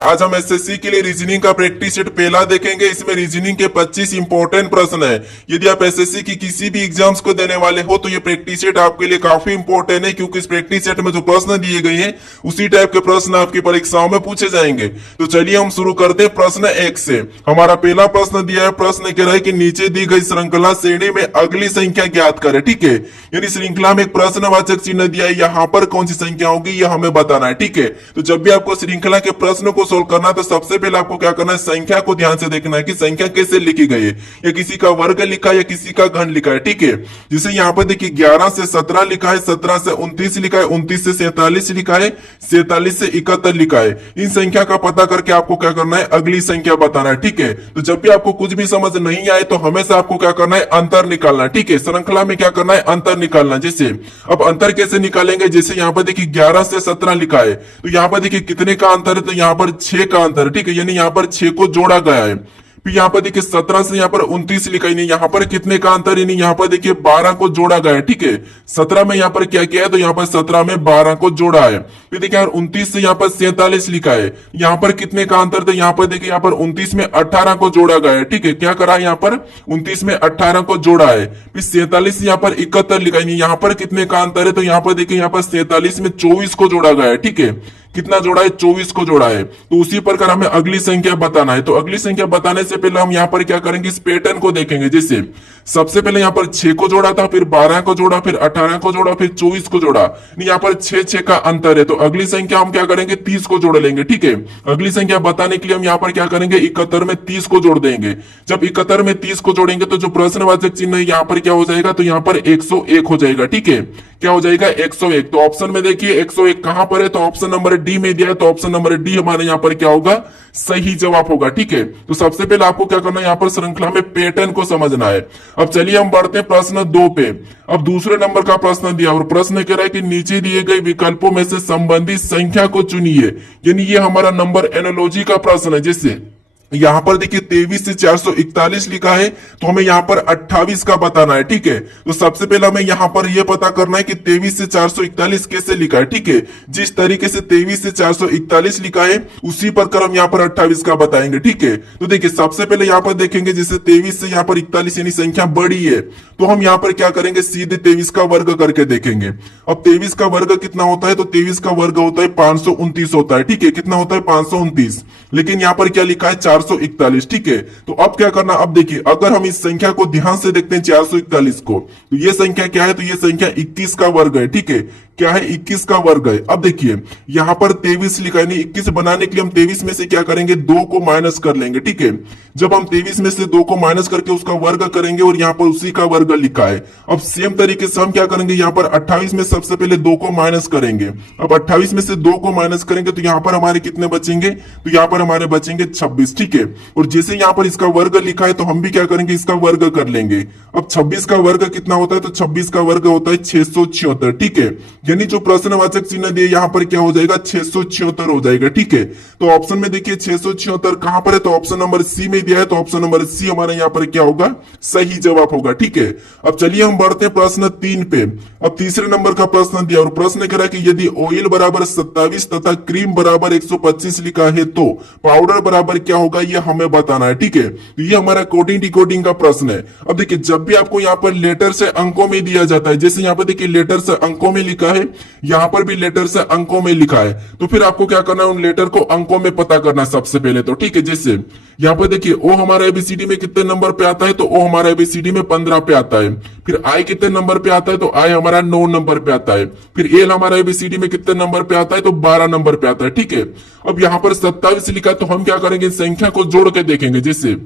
आज हम एसएससी के लिए रीजनिंग का प्रैक्टिस सेट पहला देखेंगे। इसमें रीजनिंग के 25 इंपॉर्टेंट प्रश्न है। यदि आप एसएससी की किसी भी एग्जाम्स को देने वाले हो तो ये प्रैक्टिस सेट आपके लिए काफी इंपॉर्टेंट है, क्योंकि इस प्रैक्टिस सेट में जो प्रश्न दिए गए हैं उसी टाइप के प्रश्न आपकी परीक्षाओं में पूछे जाएंगे। तो चलिए हम शुरू करते हैं प्रश्न 1 से। हमारा पहला प्रश्न दिया है, प्रश्न कह रहा है कि नीचे दी गई श्रृंखला श्रेणी में अगली संख्या ज्ञात करें। ठीक है, यानी श्रृंखला में एक प्रश्नवाचक चिन्ह दिया है, यहाँ पर कौन सी संख्या होगी यह हमें बताना है। ठीक है, तो जब भी आपको श्रृंखला के प्रश्न को सोल्व करना है तो सबसे पहले आपको क्या करना है, संख्या को ध्यान से देखना है कि संख्या कैसे लिखी गई है, या किसी का वर्ग लिखा है या किसी का घन लिखा है। ठीक है, जैसे यहाँ पर देखिए 11 से 17 लिखा है, 17 से 29 लिखा है, 29 से 47 लिखा है, 47 से 71 लिखा है। इन संख्या का पता करके आपको क्या करना है, अगली संख्या बताना है। ठीक है, तो जब भी आपको कुछ भी समझ नहीं आए तो हमेशा आपको क्या करना है, अंतर निकालना है। ठीक है, श्रृंखला में क्या करना है, अंतर निकालना। जैसे अब अंतर कैसे निकालेंगे, जैसे यहाँ पर देखिए 11 से 17 लिखा है, तो यहाँ पर देखिए कितने का अंतर है, तो यहाँ पर 6 का अंतर है। ठीक है, यानी यहाँ पर 6 को जोड़ा गया है। फिर यहाँ पर देखिए 17 से यहाँ पर 29 लिखा ही नहीं, यहाँ पर कितने का अंतर है, नहीं यहाँ पर देखिए 12 को जोड़ा गया है। ठीक है, 17 में यहाँ पर क्या किया है, तो यहाँ पर 17 में 12 को जोड़ा है। फिर देखिए 29 से यहाँ पर 47 लिखा है, यहाँ पर कितने का अंतर, तो यहाँ पर देखिए यहाँ पर 29 में 18 को जोड़ा गया है। ठीक है, क्या करा है, यहाँ पर 29 में 18 को जोड़ा है। फिर 47 से यहाँ पर 71 लिखा है नहीं, यहाँ पर कितने का अंतर है, तो यहाँ पर देखिए यहाँ पर 47 में 24 को जोड़ा गया है। ठीक है, कितना जोड़ा है, 24 को जोड़ा है। तो उसी प्रकार हमें अगली संख्या बताना है। तो अगली संख्या बताने से पहले हम यहाँ पर क्या करेंगे, इस पैटर्न को देखेंगे। जैसे सबसे पहले यहाँ पर 6 को जोड़ा था, फिर 12 को जोड़ा, फिर 18 को जोड़ा, फिर 24 को जोड़ा, यहाँ पर 6 का अंतर है। तो अगली संख्या हम क्या करेंगे, 30 को जोड़ लेंगे। ठीक है, अगली संख्या बताने के लिए हम यहाँ पर क्या करेंगे, 71 में 30 को जोड़ देंगे। जब 71 में 30 को जोड़ेंगे तो जो प्रश्नवाचक चिन्ह है यहाँ पर क्या हो जाएगा, तो यहाँ पर 101 हो जाएगा। ठीक है, क्या हो जाएगा, 101। तो ऑप्शन में देखिए 101 कहां पर है, तो ऑप्शन नंबर डी में दिया है, तो ऑप्शन नंबर डी हमारे यहाँ पर क्या होगा, सही जवाब होगा। ठीक है, तो सबसे पहले आपको क्या करना है, यहाँ पर श्रृंखला में पैटर्न को समझना है। अब चलिए हम बढ़ते हैं प्रश्न 2 पे। अब दूसरे नंबर का प्रश्न दिया और प्रश्न कह रहा है कि नीचे दिए गए विकल्पों में से संबंधित संख्या को चुनिए। यानी ये हमारा नंबर एनालॉजी का प्रश्न है। जैसे यहाँ पर देखिए 23 से 441 लिखा है, तो हमें यहाँ पर 28 का बताना है। ठीक है, तो सबसे पहले हमें यहाँ पर यह पता करना है कि 23 से 441 कैसे लिखा है। ठीक है, जिस तरीके से 23 से 441 लिखा है उसी प्रकार हम यहाँ पर 28 का बताएंगे। ठीक है, तो देखिए सबसे पहले यहाँ पर देखेंगे, जैसे 23 से यहाँ पर 41 यानी संख्या बड़ी है, तो हम यहाँ पर क्या करेंगे, सीधे 23 का वर्ग करके देखेंगे। अब 23 का वर्ग कितना होता है, तो 23 का वर्ग होता है 529 होता है। ठीक है, कितना होता है, 529। लेकिन यहाँ पर क्या लिखा है, 441। ठीक है, तो अब क्या करना, अब देखिए अगर हम इस संख्या को ध्यान से देखते हैं 441 को, तो ये संख्या क्या है, तो ये संख्या 21 का वर्ग है। ठीक है, क्या है, 21 का वर्ग है। अब देखिए यहाँ पर 23 लिखा है, नहीं 21 बनाने के लिए हम 23 में से क्या करेंगे, 2 को माइनस कर लेंगे। ठीक है, जब हम 23 में से 2 को माइनस करके उसका वर्ग करेंगे और यहाँ पर उसी का वर्ग लिखा है। अब सेम तरीके से हम क्या करेंगे, यहाँ पर 28 में सबसे पहले 2 को माइनस करेंगे। अब 28 में से 2 को माइनस करेंगे तो यहाँ पर हमारे कितने बचेंगे, तो यहाँ पर हमारे बचेंगे 26। ठीक है, और जैसे यहाँ पर इसका वर्ग लिखा है तो हम भी क्या करेंगे, इसका वर्ग कर लेंगे। अब 26 का वर्ग कितना होता है, तो 26 का वर्ग होता है 676। ठीक है, यानी जो प्रश्नवाचक चिन्ह दिए यहाँ पर क्या हो जाएगा, 676 हो जाएगा। ठीक है, तो ऑप्शन में देखिए 676 कहां पर है, तो ऑप्शन नंबर सी में दिया है, तो ऑप्शन नंबर सी हमारे यहाँ पर क्या होगा, सही जवाब होगा। ठीक है, अब चलिए हम बढ़ते हैं प्रश्न 3 पे। अब तीसरे नंबर का प्रश्न दिया और प्रश्न कह रहा है कि यदि ऑयल बराबर 27 तथा क्रीम बराबर 125 लिखा है तो पाउडर बराबर क्या होगा, ये हमें बताना है। ठीक है, तो ये हमारा कोडिंग डिकोडिंग का प्रश्न है। अब देखिए जब भी आपको यहाँ पर लेटर से अंकों में दिया जाता है, जैसे यहाँ पर देखिए लेटर से अंकों में लिखा है, यहाँ पर भी लेटर से अंकों में लिखा है, तो फिर आपको क्या करना है, उन लेटर को अंकों में पता करना है सबसे पहले तो। ठीक है, जैसे यहाँ पर देखिए ओ हमारा एबीसीडी में कितने नंबर पे आता है, तो ओ हमारा एबीसीडी में 15 पे आता है। फिर आई कितने नंबर पे आता है, तो आई हमारा 9 नंबर पे आता है। फिर एल हमारा एबीसीडी में कितने नंबर पे आता है, तो 12 नंबर पे आता है। ठीक है, अब यहाँ पर 27 लिखा है, तो हम क्या करेंगे, संख्या को जोड़ के देखेंगे। जैसे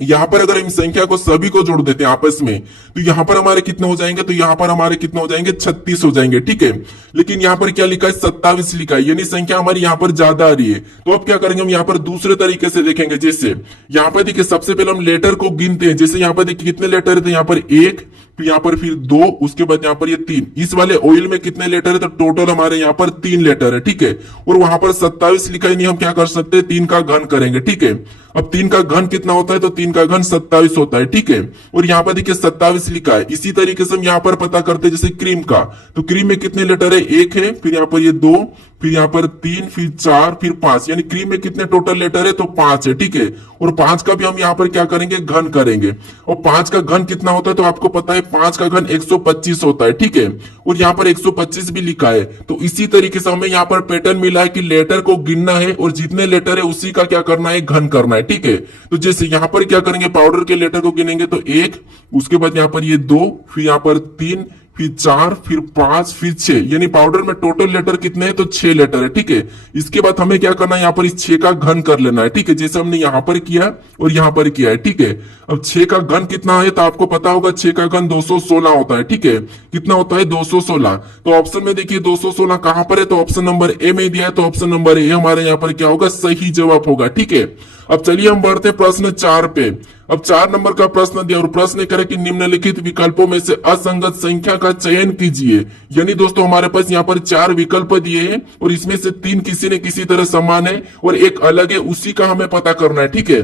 यहाँ पर अगर हम संख्या को सभी को जोड़ देते हैं आपस में, तो यहाँ पर हमारे कितने हो जाएंगे, तो यहाँ पर हमारे कितने हो जाएंगे, 36 हो जाएंगे। ठीक है, लेकिन यहाँ पर क्या लिखा है, 27 लिखा है, यानी संख्या हमारी यहाँ पर ज्यादा आ रही है। तो अब क्या करेंगे, हम यहाँ पर दूसरे तरीके से देखेंगे। जैसे यहाँ पर देखिए सबसे पहले हम लेटर को गिनते हैं। जैसे यहाँ पर देखिए कितने लेटर है, तो यहाँ पर 1, फिर यहाँ पर फिर 2, उसके बाद यहाँ पर ये 3। इस वाले ऑयल में कितने लेटर है, तो टोटल हमारे यहाँ पर 3 लेटर है। ठीक है, और वहां पर 27 लिखा है, नहीं हम क्या कर सकते हैं, 3 का घन करेंगे। ठीक है, अब 3 का घन कितना होता है, तो 3 का घन 27 होता है। ठीक है, और यहाँ पर देखिए 27 लिखा है। इसी तरीके से हम यहाँ पर पता करते हैं जैसे क्रीम का, तो क्रीम में कितने लेटर है, 1 है, फिर यहाँ पर ये 2, फिर यहाँ पर 3, फिर 4, फिर 5, यानी क्रीम में कितने टोटल लेटर है, तो 5 है, ठीक है। और 5 का भी हम यहाँ पर क्या करेंगे, घन करेंगे। और 5 का घन कितना होता है, तो आपको पता है 5 का घन 125 होता है, ठीक है। और यहाँ पर 125 भी लिखा है। तो इसी तरीके से हमें यहाँ पर पैटर्न मिला है कि लेटर को गिनना है और जितने लेटर है उसी का क्या करना है, घन करना है, ठीक है। तो जैसे यहाँ पर क्या करेंगे, पाउडर के लेटर को गिनेंगे तो 1, उसके बाद यहाँ पर ये 2, फिर यहाँ पर 3, फिर 4, फिर 5, फिर 6, यानी पाउडर में टोटल लेटर कितने हैं, तो 6 लेटर है, ठीक है। इसके बाद हमें क्या करना है, यहाँ पर इस 6 का घन कर लेना है, ठीक है, जैसे हमने यहाँ पर किया और यहाँ पर किया है, ठीक है। अब 6 का घन कितना है, तो आपको पता होगा 6 का घन 216 होता है, ठीक है। कितना होता है, 216। तो ऑप्शन में देखिए 216 कहां पर है, तो ऑप्शन नंबर ए में दिया है, तो ऑप्शन नंबर ए हमारे यहाँ पर क्या होगा, सही जवाब होगा, ठीक है। अब चलिए हम बढ़ते हैं प्रश्न 4 पे। अब 4 नंबर का प्रश्न दिया और प्रश्न करे कि निम्नलिखित विकल्पों में से असंगत संख्या का चयन कीजिए। यानी दोस्तों हमारे पास यहाँ पर 4 विकल्प दिए हैं और इसमें से 3 किसी न किसी तरह समान है और एक अलग है, उसी का हमें पता करना है, ठीक है।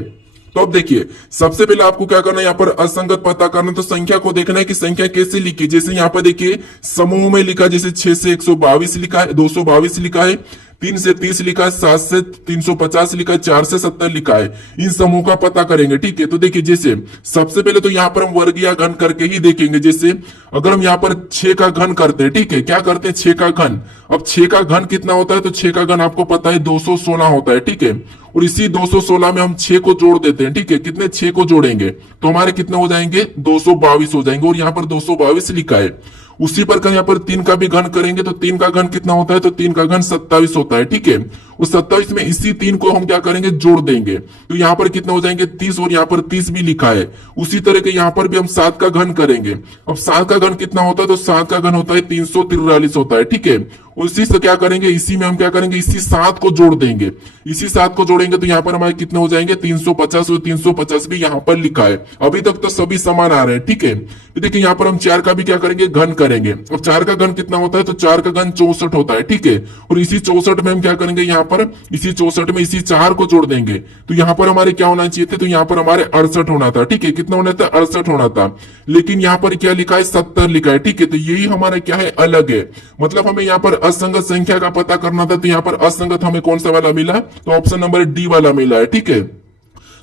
तो अब देखिए, सबसे पहले आपको क्या करना है, यहाँ पर असंगत पता करना, तो संख्या को देखना है कि संख्या कैसे लिखी। जैसे यहाँ पर देखिए समूह में लिखा, जैसे 6 से 122 लिखा है, 222 लिखा है, 3 से 30 लिखा है, 7 से 350 लिखा है, 4 से 70 लिखा है। इन समूह का पता करेंगे, ठीक है। तो देखिए जैसे सबसे पहले तो यहाँ पर हम वर्गीय घन करके ही देखेंगे। जैसे अगर हम यहाँ पर 6 का घन करते हैं, ठीक है, क्या करते हैं, 6 का घन। अब 6 का घन कितना होता है, तो 6 का घन आपको पता है 216 होता है, ठीक है। और इसी 216 में हम 6 को जोड़ देते हैं, ठीक है। कितने, 6 को जोड़ेंगे तो हमारे कितने हो जाएंगे, 222 हो जाएंगे। और यहाँ पर 222 लिखा है। उसी प्रकार यहाँ पर 3 का भी घन करेंगे तो 3 का घन कितना होता है, तो 3 का घन 27 होता है, ठीक है। उस 27 में इसी 3 को हम क्या करेंगे, जोड़ देंगे तो यहाँ पर कितना हो जाएंगे, 30। और यहाँ पर 30 भी लिखा है। उसी तरह के यहाँ पर भी हम 7 का घन करेंगे। अब 7 का घन कितना होता है, तो 7 का घन होता है 343 होता है, ठीक है। उसी से क्या करेंगे, इसी में हम क्या करेंगे, इसी 7 को जोड़ देंगे। इसी 7 को जोड़ेंगे तो यहाँ पर हमारे कितने हो जाएंगे, 350। और 350 भी यहाँ पर लिखा है। अभी तक तो सभी समान आ रहे हैं, ठीक है। तो देखिए यहाँ पर हम 4 का भी क्या करेंगे, घन करेंगे। अब 4 का घन कितना होता है, तो 4 का घन 64 होता है, ठीक है। और इसी 64 में हम क्या करेंगे, यहाँ पर इसी 64 में इसी 4 को जोड़ देंगे तो यहाँ पर हमारे क्या होना चाहिए थे, तो यहाँ पर हमारे 68 होना था, ठीक है। कितना होना था, 68 होना था। लेकिन यहाँ पर क्या लिखा है, 70 लिखा है, ठीक है। तो यही हमारा क्या है, अलग है। मतलब हमें यहाँ पर असंगत संख्या का पता करना था, तो यहाँ पर असंगत हमें कौन सा वाला मिला, तो ऑप्शन नंबर डी वाला मिला है, ठीक है।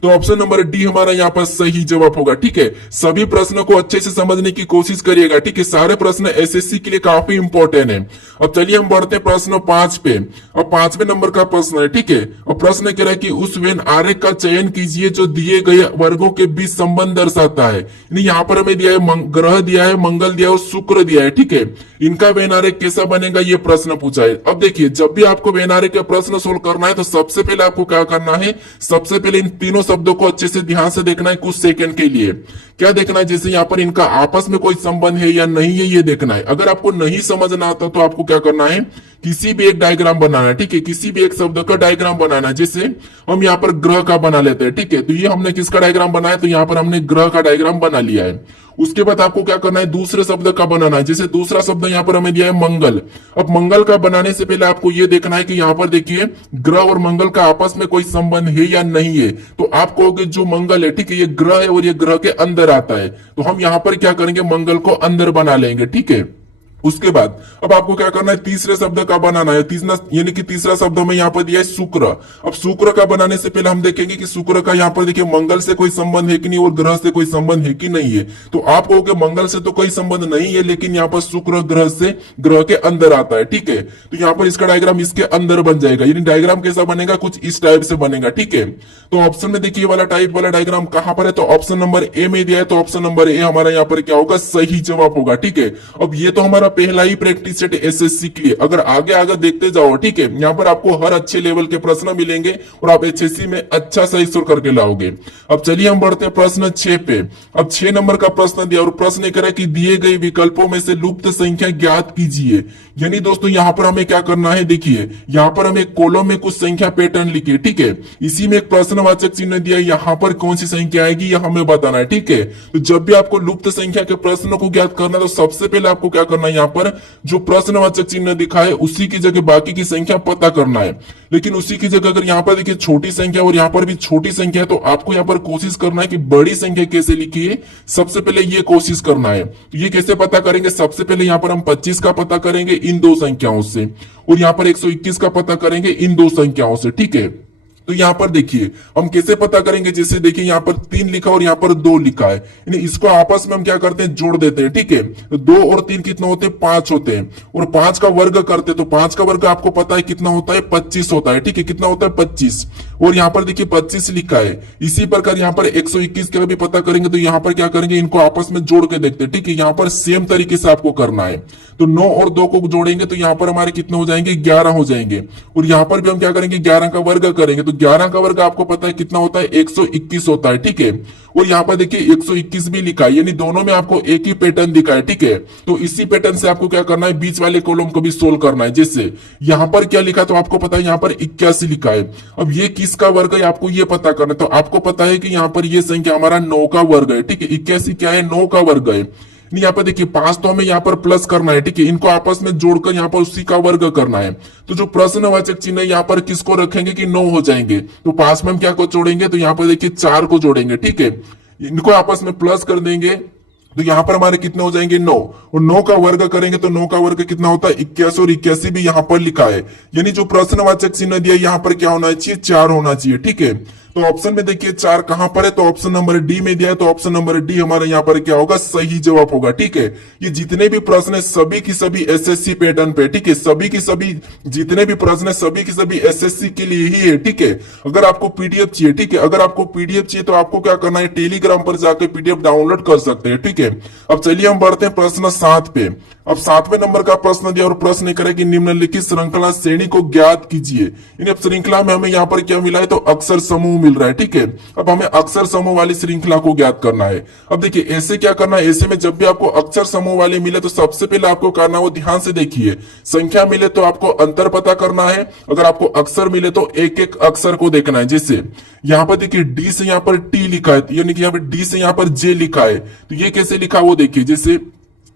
तो ऑप्शन नंबर डी हमारा यहाँ पर सही जवाब होगा, ठीक है। सभी प्रश्नों को अच्छे से समझने की कोशिश करिएगा, ठीक है। सारे प्रश्न एसएससी के लिए काफी इंपॉर्टेंट है। अब चलिए हम बढ़ते हैं प्रश्न 5 पे। अब 5वें नंबर का प्रश्न है, ठीक है। और प्रश्न कह रहा है कि उस वेन आरेख का चयन कीजिए जो दिए गए वर्गों के बीच संबंध दर्शाता है। यहाँ पर हमें दिया है ग्रह दिया है, मंगल दिया है और शुक्र दिया है, ठीक है। इनका वेन आरेख कैसा बनेगा, ये प्रश्न पूछा है। अब देखिए जब भी आपको वेन आरेख का प्रश्न सोल्व करना है तो सबसे पहले आपको क्या करना है, सबसे पहले इन तीनों शब्दों को अच्छे से ध्यान से देखना है कुछ सेकंड के लिए। क्या देखना है, जैसे यहाँ पर इनका आपस में कोई संबंध है या नहीं है, ये देखना है। अगर आपको नहीं समझना आता तो आपको क्या करना है, किसी भी एक डायग्राम बनाना है, ठीक है। किसी भी एक शब्द का डायग्राम बनाना है। जैसे हम यहाँ पर ग्रह का बना लेते हैं, ठीक है। तो ये हमने किसका डायग्राम बनाया, तो यहाँ पर हमने ग्रह का डायग्राम बना लिया है। उसके बाद आपको क्या करना है, दूसरे शब्द का बनाना है। जैसे दूसरा शब्द यहाँ पर हमें दिया है मंगल। अब मंगल का बनाने से पहले आपको ये देखना है कि यहाँ पर देखिए ग्रह और मंगल का आपस में कोई संबंध है या नहीं है। तो आप कहोगे जो मंगल है, ठीक है, ये ग्रह है और ये ग्रह के अंदर आता है, तो हम यहाँ पर क्या करेंगे, मंगल को अंदर बना लेंगे, ठीक है। उसके बाद अब आपको क्या करना है, तीसरे शब्द का बनाना है। तीसरा यानी कि तीसरा शब्द हमें यहाँ पर दिया है शुक्र। अब शुक्र का बनाने से पहले हम देखेंगे कि शुक्र का यहाँ पर देखिए मंगल से कोई संबंध है कि नहीं और ग्रह से कोई संबंध है कि नहीं है। तो आप कहोगे मंगल से तो कोई संबंध नहीं है, लेकिन यहाँ पर शुक्र ग्रह से ग्रह के अंदर आता है, ठीक है। तो यहाँ पर इसका डायग्राम इसके अंदर बन जाएगा। यानी डायग्राम कैसा बनेगा, कुछ इस टाइप से बनेगा, ठीक है। तो ऑप्शन में देखिए वाला टाइप वाला डायग्राम कहां पर है, तो ऑप्शन नंबर ए में दिया है। तो ऑप्शन नंबर ए हमारा यहाँ पर क्या होगा, सही जवाब होगा, ठीक है। अब ये तो हमारा पहला ही प्रैक्टिस सेट एसएससी के लिए। अगर आगे आगे देखते जाओ, ठीक है, यहाँ पर आपको हर अच्छे लेवल के प्रश्न मिलेंगे और आप एसएससी में अच्छा सही स्कोर करके लाओगे। अब चलिए हम बढ़ते हैं प्रश्न 6 पे। अब 6 नंबर का प्रश्न दिया और प्रश्न कह रहा है कि दिए गए विकल्पों में से लुप्त संख्या ज्ञात कीजिए। यानी दोस्तों यहाँ पर हमें क्या करना है, देखिए यहाँ पर हमें कॉलम में कुछ संख्या पैटर्न लिखे, ठीक है। इसी में एक प्रश्नवाचक चिन्ह दिया, यहाँ पर कौन सी संख्या आएगी यह हमें बताना है, ठीक है। तो जब भी आपको लुप्त संख्या के प्रश्नों को ज्ञात करना है तो सबसे पहले आपको क्या करना है, यहाँ पर जो प्रश्नवाचक चिन्ह दिखा है उसी की जगह बाकी की संख्या पता करना है। लेकिन उसी की जगह अगर यहाँ पर देखिए छोटी संख्या और यहाँ पर भी छोटी संख्या है, तो आपको यहाँ पर कोशिश करना है कि बड़ी संख्या कैसे लिखी है, सबसे पहले ये कोशिश करना है। तो ये कैसे पता करेंगे, सबसे पहले यहाँ पर हम 25 का पता करेंगे इन दो संख्याओं से, और यहाँ पर 121 का पता करेंगे इन दो संख्याओं से, ठीक है। तो यहाँ पर देखिए हम कैसे पता करेंगे, जैसे देखिए यहाँ पर 3 लिखा और यहाँ पर 2 लिखा है, यानी इसको आपस में हम क्या करते हैं, जोड़ देते हैं, ठीक है। तो 2 और 3 कितना होते हैं, 5 होते हैं, और 5 का वर्ग करते हैं, तो 5 का वर्ग आपको पता है कितना होता है, 25 होता है, ठीक है। कितना होता है, 25, और यहाँ पर देखिए 25 लिखा है। इसी प्रकार यहाँ पर 121 का भी पता करेंगे, तो यहाँ पर क्या करेंगे, इनको आपस में जोड़ के देखते हैं, ठीक है। यहाँ पर सेम तरीके से आपको करना है। तो 9 और 2 को जोड़ेंगे तो यहाँ पर हमारे कितने हो जाएंगे, 11 हो जाएंगे, और यहाँ पर भी हम क्या करेंगे, 11 का वर्ग करेंगे, तो 11 का वर्ग आपको पता है कितना होता है, 121 होता है, ठीक है। और यहाँ पर देखिए 121 भी लिखा है, यानी दोनों में आपको एक ही पैटर्न दिखा है, ठीक है। तो इसी पैटर्न से आपको क्या करना है, बीच वाले कॉलम को भी सोल्व करना है। जैसे यहाँ पर क्या लिखा, तो आपको पता है यहाँ पर 81 लिखा है। अब ये किसका वर्ग है आपको ये पता करना है, तो आपको पता है कि यहाँ पर ये संख्या हमारा 9 का वर्ग है, ठीक है। 81 क्या है, 9 का वर्ग है। यहाँ पर देखिए 5 तो हमें यहाँ पर प्लस करना है, ठीक है। इनको आपस में जोड़कर यहाँ पर उसी का वर्ग करना है। तो जो प्रश्नवाचक चिन्ह यहाँ पर किसको रखेंगे कि 9 हो जाएंगे, तो 5 में हम क्या को जोड़ेंगे, तो यहाँ पर देखिए 4 को जोड़ेंगे, ठीक है। इनको आपस में प्लस कर देंगे, तो यहाँ पर हमारे कितने हो जाएंगे, 9, और 9 का वर्ग करेंगे तो 9 का वर्ग कितना होता है, 81, और 81 भी यहाँ पर लिखा है। यानी जो प्रश्नवाचक चिन्ह दिया यहाँ पर क्या होना चाहिए, 4 होना चाहिए, ठीक है। तो ऑप्शन में देखिए 4 कहां पर है, तो ऑप्शन नंबर डी में दिया है, तो ऑप्शन नंबर डी हमारा यहाँ पर क्या होगा, सही जवाब होगा, ठीक है। ये जितने भी प्रश्न है सभी की सभी एसएससी पैटर्न पे, ठीक है। सभी की सभी जितने भी प्रश्न है सभी की सभी एसएससी के लिए ही है, ठीक है। अगर आपको पीडीएफ चाहिए, ठीक है, अगर आपको पीडीएफ चाहिए तो आपको क्या करना है, टेलीग्राम पर जाकर पीडीएफ डाउनलोड कर सकते हैं, ठीक है। अब चलिए हम बढ़ते हैं प्रश्न 7 पे। अब 7वें नंबर का प्रश्न दिया और प्रश्न करे कि निम्नलिखित श्रृंखला श्रेणी को ज्ञात कीजिए। यानी अब श्रृंखला में हमें यहाँ पर क्या मिला है, तो अक्षर समूह मिल रहा है, ठीक है। अब हमें अक्षर समूह वाली श्रृंखला को ज्ञात करना है। अब देखिए ऐसे क्या करना है, ऐसे में जब भी आपको अक्षर समूह वाले मिले तो सबसे पहले आपको करना है, वो ध्यान से देखिए, संख्या मिले तो आपको अंतर पता करना है, अगर आपको अक्षर मिले तो एक एक अक्षर को देखना है। जैसे यहाँ पर देखिए डी से यहाँ पर टी लिखा है, यानी कि यहाँ पर डी से यहाँ पर जे लिखा है, तो ये कैसे लिखा वो देखिए। जैसे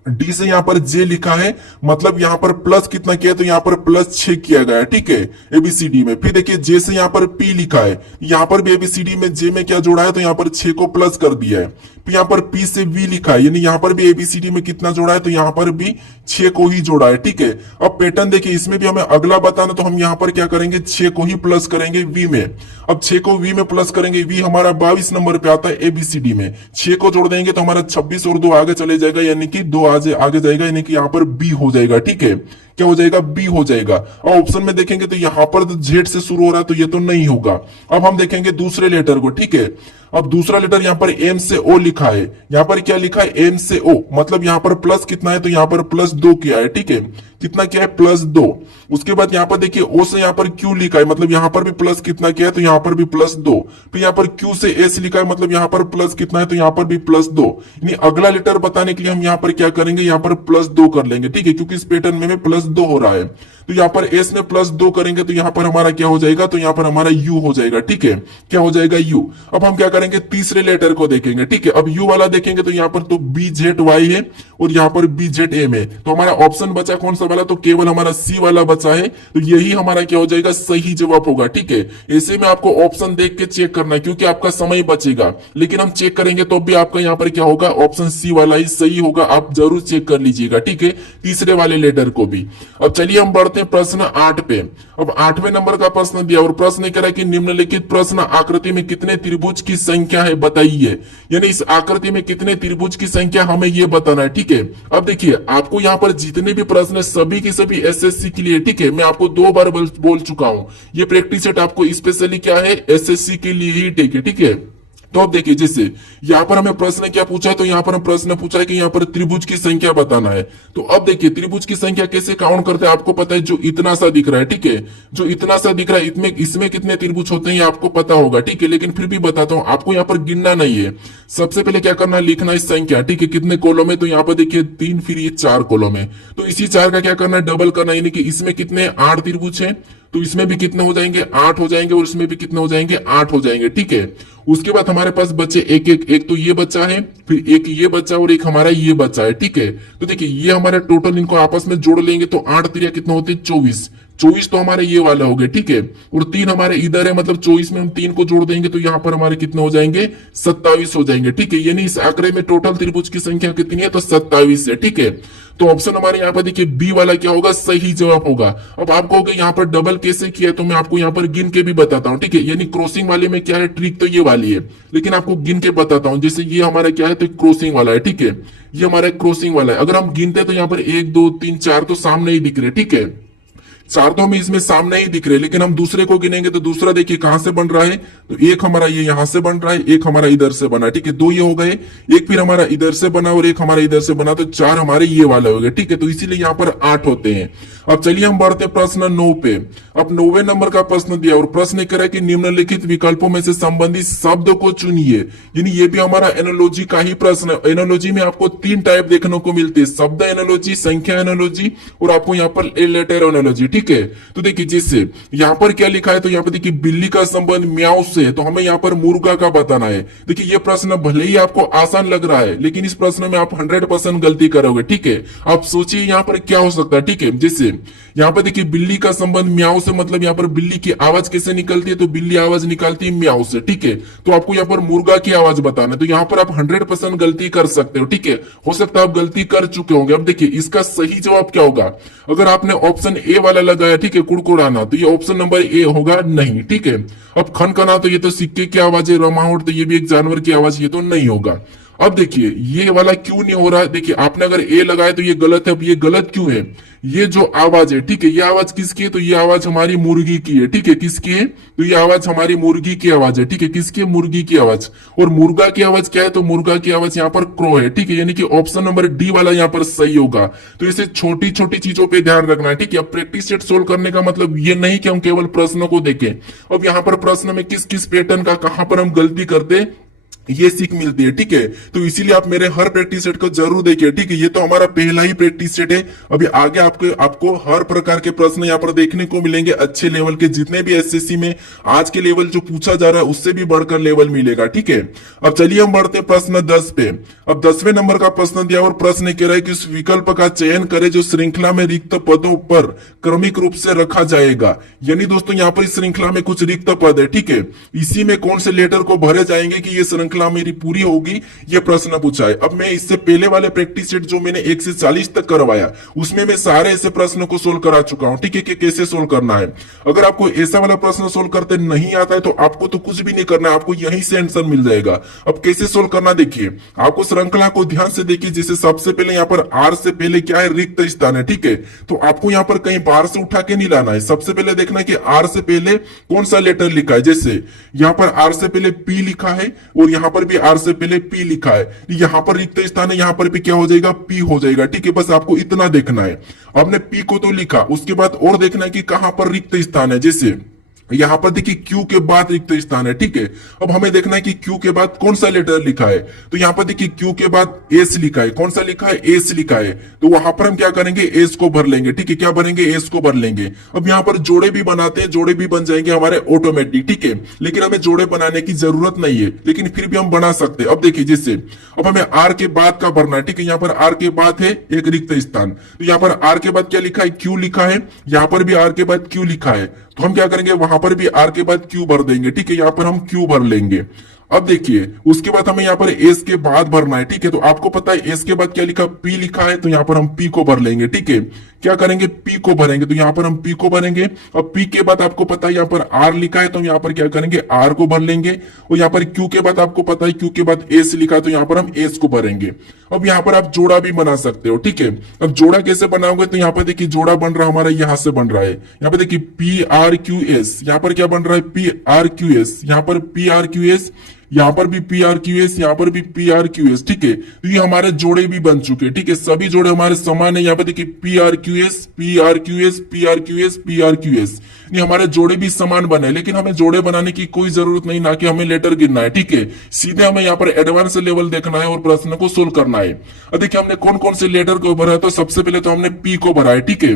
डी से यहाँ पर जे लिखा है, मतलब यहाँ पर प्लस कितना किया, तो यहाँ पर प्लस 6 किया गया है, ठीक है, एबीसीडी में। फिर देखिए जे से यहाँ पर पी लिखा है, यहाँ पर भी एबीसीडी में जे में क्या जोड़ा है, तो यहाँ पर 6 को प्लस कर दिया है। फिर यहाँ पर पी से वी लिखा है, यानी यहाँ पर भी एबीसीडी में कितना जोड़ा है, तो यहाँ पर भी 6 को ही जोड़ा है, ठीक है। अब पैटर्न देखिए, इसमें भी हमें अगला बताना, तो हम यहाँ पर क्या करेंगे, 6 को ही प्लस करेंगे वी में। अब 6 को वी में प्लस करेंगे, वी हमारा 22 नंबर पे आता है एबीसीडी में, 6 को जोड़ देंगे तो हमारा 26 और 2 आगे चले जाएगा, यानी कि 2 आगे जाएगा, यानी कि यहाँ पर बी हो जाएगा, ठीक है। क्या हो जाएगा, बी हो जाएगा। अब ऑप्शन में देखेंगे तो यहाँ पर जेड से शुरू हो रहा है, तो ये तो नहीं होगा। अब हम देखेंगे दूसरे लेटर को, ठीक है। अब दूसरा लेटर यहाँ पर एम से ओ लिखा है, यहाँ पर क्या लिखा है, एम से ओ, मतलब यहाँ पर प्लस कितना है, तो यहाँ पर प्लस 2 किया है, ठीक है। कितना क्या है, प्लस 2। उसके बाद यहाँ पर देखिए ओ से यहाँ पर क्यू लिखा है, मतलब यहाँ पर भी प्लस कितना किया है, तो यहाँ पर भी प्लस 2। फिर यहाँ पर क्यू से एस लिखा है, मतलब यहाँ पर प्लस कितना है, तो यहाँ पर भी प्लस 2। यानी अगला लेटर बताने के लिए हम यहाँ पर क्या करेंगे, यहाँ पर प्लस 2 कर लेंगे, ठीक है, क्योंकि इस पैटर्न में प्लस 2 हो रहा है। तो यहाँ पर एस में प्लस 2 करेंगे तो यहाँ पर हमारा क्या हो जाएगा, तो यहाँ पर हमारा यू हो जाएगा, ठीक है। क्या हो जाएगा, यू। अब हम क्या करेंगे, तीसरे लेटर को देखेंगे, ठीक है। अब यू वाला देखेंगे तो यहाँ पर तो बी जेड वाई है और यहाँ पर बी जेड एम है, तो हमारा ऑप्शन बचा कौन सा वाला, तो केवल हमारा सी वाला बचा है, तो यही हमारा क्या हो जाएगा, सही जवाब होगा, ठीक है। ऐसे में आपको ऑप्शन देख के चेक करना है, क्योंकि आपका समय बचेगा, लेकिन हम चेक करेंगे तो भी आपका यहाँ पर क्या होगा, ऑप्शन सी वाला ही सही होगा। आप जरूर चेक कर लीजिएगा, ठीक है, तीसरे वाले लेटर को भी। अब चलिए हम बढ़ते हैं प्रश्न 8 पे। अब 8वें नंबर का प्रश्न दिया और प्रश्न कह रहा है कि निम्नलिखित प्रश्न आकृति में कितने त्रिभुज की संख्या है बताइए। यानी इस आकृति में कितने त्रिभुज की संख्या हमें ये बताना है, ठीक है। अब देखिए आपको यहाँ पर जितने भी प्रश्न है सभी के सभी एसएससी के लिए, ठीक है। मैं आपको 2 बार बोल चुका हूं, ये प्रैक्टिस सेट आपको स्पेशली क्या है, एसएससी के लिए ही ठीक है। तो अब देखिए जैसे यहाँ पर हमें प्रश्न क्या पूछा है, तो यहाँ पर हम प्रश्न पूछा है कि यहाँ पर त्रिभुज की संख्या बताना है। तो अब देखिए त्रिभुज की संख्या कैसे काउंट करते हैं, आपको पता है, जो इतना सा दिख रहा है, ठीक है, जो इतना सा दिख रहा है, इसमें कितने त्रिभुज होते हैं ये आपको पता होगा, ठीक है। लेकिन फिर भी बताता हूँ, आपको यहाँ पर गिनना नहीं है, सबसे पहले क्या करना है, लिखना है संख्या, ठीक है, कितने कॉलम है, तो यहाँ पर देखिए 3, फिर ये 4 कॉलम है, तो इसी 4 का क्या करना है, डबल करना है, यानी कि इसमें कितने 8 त्रिभुज है, तो इसमें भी कितने हो जाएंगे, 8 हो जाएंगे, और इसमें भी कितने हो जाएंगे, 8 हो जाएंगे, ठीक है। उसके बाद हमारे पास बचे एक तो ये बच्चा है, फिर एक ये बच्चा और एक हमारा ये बच्चा है, ठीक है। तो देखिए ये हमारे टोटल इनको आपस में जोड़ लेंगे तो 8 त्रिया कितने होते हैं, 24। 24 तो हमारे ये वाले हो गए, ठीक है। और 3 हमारे इधर है, मतलब 24 में हम 3 को जोड़ देंगे तो यहाँ पर हमारे कितने हो जाएंगे, 27 हो जाएंगे, ठीक है। यानी इस आंकड़े में टोटल त्रिभुज की संख्या कितनी है, तो 27 है, ठीक है। तो ऑप्शन हमारे यहाँ पर देखिए बी वाला क्या होगा, सही जवाब होगा। अब आप कहोगे यहाँ पर डबल कैसे किया, तो मैं आपको यहाँ पर गिन के भी बताता हूँ, ठीक है। यानी क्रॉसिंग वाले में क्या है, ट्रिक तो ये वाली है, लेकिन आपको गिन के बताता हूँ। जैसे ये हमारा क्या है, तो क्रॉसिंग वाला है, ठीक है। ये हमारा क्रॉसिंग वाला है। अगर हम गिनते हैं तो यहाँ पर 1 2 3 4 तो सामने ही दिख रहे, ठीक है। 4 तो हमें इसमें सामने ही दिख रहे, लेकिन हम दूसरे को गिनेंगे तो दूसरा देखिए कहां से बन रहा है, तो एक हमारा ये यहां से बन रहा है, एक हमारा इधर से बना, ठीक है। 2 ये हो गए, एक फिर हमारा इधर से बना और एक हमारा इधर से बना, तो 4 हमारे ये वाले हो गए, ठीक है। तो इसीलिए यहाँ पर 8 होते हैं। अब चलिए हम बढ़ते प्रश्न 9 पे। अब 9वें नंबर का प्रश्न दिया और प्रश्न कह रहा है कि निम्नलिखित विकल्पों में से संबंधित शब्द को चुनिए। यानी ये भी हमारा एनोलॉजी का ही प्रश्न है। एनोलॉजी में आपको 3 टाइप देखने को मिलते हैं, शब्द एनोलॉजी, संख्या एनोलॉजी और आपको यहाँ पर लेटर एनोलॉजी, ठीक है। तो देखिए जैसे यहाँ पर क्या लिखा है, तो यहाँ पर देखिए बिल्ली का संबंध म्याऊ से है, तो हमें यहाँ पर मुर्गा का बताना है। देखिए ये प्रश्न भले ही आपको आसान लग रहा है, लेकिन इस प्रश्न में आप 100% गलती करोगे, ठीक है। आप सोचिए यहाँ पर क्या हो सकता है, ठीक है। जैसे यहाँ पर देखिए बिल्ली का संबंध म्याऊ से, मतलब यहाँ पर बिल्ली की आवाज कैसे निकलती है, तो बिल्ली आवाज निकालती है म्याऊ से, ठीक है। तो आपको यहाँ पर मुर्गा की आवाज बताना है, तो यहाँ पर आप 100% गलती कर सकते हो, ठीक है। हो सकता है आप गलती कर चुके होंगे। अब देखिए इसका सही जवाब क्या होगा, अगर आपने ऑप्शन ए वाला लगाया, ठीक है, कुड़कुड़ाना, तो ये ऑप्शन नंबर ए होगा नहीं, ठीक है। अब खनखना, तो ये तो सिक्के की आवाज है। रमाहट, तो ये भी एक जानवर की आवाज, ये तो नहीं होगा। अब देखिए ये वाला क्यों नहीं हो रहा है, देखिए आपने अगर ए लगाया तो ये गलत है। अब ये गलत क्यों है, ये जो आवाज है, ठीक है, ये आवाज किसकी है, तो ये आवाज हमारी मुर्गी की है, ठीक है। किसकी है, तो ये आवाज हमारी मुर्गी की आवाज है, ठीक है। किसकी, मुर्गी की आवाज। और मुर्गा की आवाज क्या है, तो मुर्गा की आवाज यहाँ पर क्रो है, ठीक है। यानी कि ऑप्शन नंबर डी वाला यहाँ पर सही होगा। तो इसे छोटी छोटी चीजों पे ध्यान रखना है, ठीक है। अब प्रैक्टिस सेट सोल्व करने का मतलब ये नहीं कि हम केवल प्रश्नों को देखें। अब यहाँ पर प्रश्न में किस किस पैटर्न का कहां पर हम गलती करते ये सीख मिलती है, ठीक है। तो इसीलिए आप मेरे हर प्रैक्टिस सेट को जरूर देखिए, ठीक है। ये तो हमारा पहला ही प्रैक्टिस सेट है। अभी आगे आपको हर प्रकार के प्रश्न यहाँ पर देखने को मिलेंगे, अच्छे लेवल के। जितने भी एसएससी में आज के लेवल जो पूछा जा रहा है उससे भी बढ़कर लेवल मिलेगा, ठीक है। अब चलिए हम बढ़ते प्रश्न 10 पे। अब 10वें नंबर का प्रश्न दिया और प्रश्न कह रहा है कि उस विकल्प का चयन करें जो श्रृंखला में रिक्त पदों पर क्रमिक रूप से रखा जाएगा। यानी दोस्तों यहाँ पर इस श्रृंखला में कुछ रिक्त पद है, ठीक है। इसी में कौन से लेटर को भरे जाएंगे कि ये श्रृंखला मेरी पूरी होगी, ये प्रश्न पूछा है। अब मैं इससे पहले वाले प्रैक्टिस सेट जो मैंने 1 से 40 तक करवाया उसमें मैं सारे ऐसे प्रश्नों को सोल्व करा चुका हूं, ठीक है, कि कैसे सोल्व करना है। अगर आपको ऐसा वाला प्रश्न सोल्व करते नहीं आता है तो आपको तो कुछ भी नहीं करना है, आपको यहीं से आंसर मिल जाएगा। अब कैसे सोल्व करना देखिए, आपको श्रृंखला को ध्यान से देखिए। जैसे सबसे पहले यहाँ पर आर से पहले क्या है, रिक्त स्थान है, ठीक है। तो आपको यहाँ पर कहीं बाहर से उठा के नहीं लाना है, सबसे पहले देखना है कि आर से पहले कौन सा लेटर लिखा है। जैसे यहाँ पर आर से पहले पी लिखा है और यहाँ पर भी आर से पहले पी लिखा है, यहाँ पर रिक्त स्थान है, यहाँ पर भी क्या हो जाएगा, पी हो जाएगा, ठीक है। बस आपको इतना देखना है। आपने पी को तो लिखा, उसके बाद और देखना है कि कहां पर रिक्त स्थान है। जैसे यहां पर देखिए क्यू के बाद रिक्त स्थान है, ठीक है। अब हमें देखना है कि क्यू के बाद कौन सा लेटर लिखा है, तो यहां पर देखिए क्यू के बाद एस लिखा है। कौन सा लिखा है, एस लिखा है। तो वहां पर हम क्या करेंगे, एस को भर लेंगे, ठीक है। क्या भरेंगे, एस को भर लेंगे। अब यहां पर जोड़े भी बनाते हैं, जोड़े भी बन जाएंगे हमारे ऑटोमेटिक, ठीक है। लेकिन हमें जोड़े बनाने की जरूरत नहीं है, लेकिन फिर भी हम बना सकते हैं। अब देखिए जैसे अब हमें आर के बाद का भरना है, ठीक है। यहाँ पर आर के बाद है एक रिक्त स्थान, तो यहाँ पर आर के बाद क्या लिखा है, क्यू लिखा है। यहाँ पर भी आर के बाद क्यू लिखा है, तो हम क्या करेंगे, वहां पर भी आर के बाद क्यू भर देंगे, ठीक है। यहाँ पर हम क्यू भर लेंगे। अब देखिए उसके बाद हमें यहाँ पर एस के बाद भरना है, ठीक है। तो आपको पता है एस के बाद क्या लिखा, पी लिखा है, तो यहाँ पर हम पी को भर लेंगे, ठीक है। क्या करेंगे, पी को भरेंगे, तो यहाँ पर हम पी को भरेंगे। अब पी के बाद आपको पता है यहाँ पर आर लिखा है, तो यहाँ पर क्या करेंगे, आर को भर लेंगे। और यहाँ पर क्यू के बाद आपको पता है क्यू के बाद एस लिखा है, तो यहाँ पर हम एस को भरेंगे। अब यहाँ पर आप जोड़ा भी बना सकते हो, ठीक है। अब जोड़ा कैसे बनाओगे, तो यहाँ पर देखिए जोड़ा बन रहा हमारा यहां से बन रहा है। यहाँ पर देखिए पी आर क्यू एस, यहाँ पर क्या बन रहा है, पी आर क्यू एस, यहाँ पर पी आर क्यू एस, यहाँ पर भी पी आर क्यू एस, यहाँ पर भी पी आर क्यू एस, ठीक है। तो ये हमारे जोड़े भी बन चुके हैं, ठीक है। सभी जोड़े हमारे समान है। यहाँ पर देखिए P R Q S, P R Q S, P R Q S, P R Q S, ये हमारे जोड़े भी समान बने। लेकिन हमें जोड़े बनाने की कोई जरूरत नहीं, ना कि हमें लेटर गिनना है, ठीक है। सीधे हमें यहाँ पर एडवांस लेवल देखना है और प्रश्न को सोल्व करना है। अब देखिए हमने कौन कौन से लेटर को भरा है, तो सबसे पहले तो हमने पी को भरा है, ठीक है।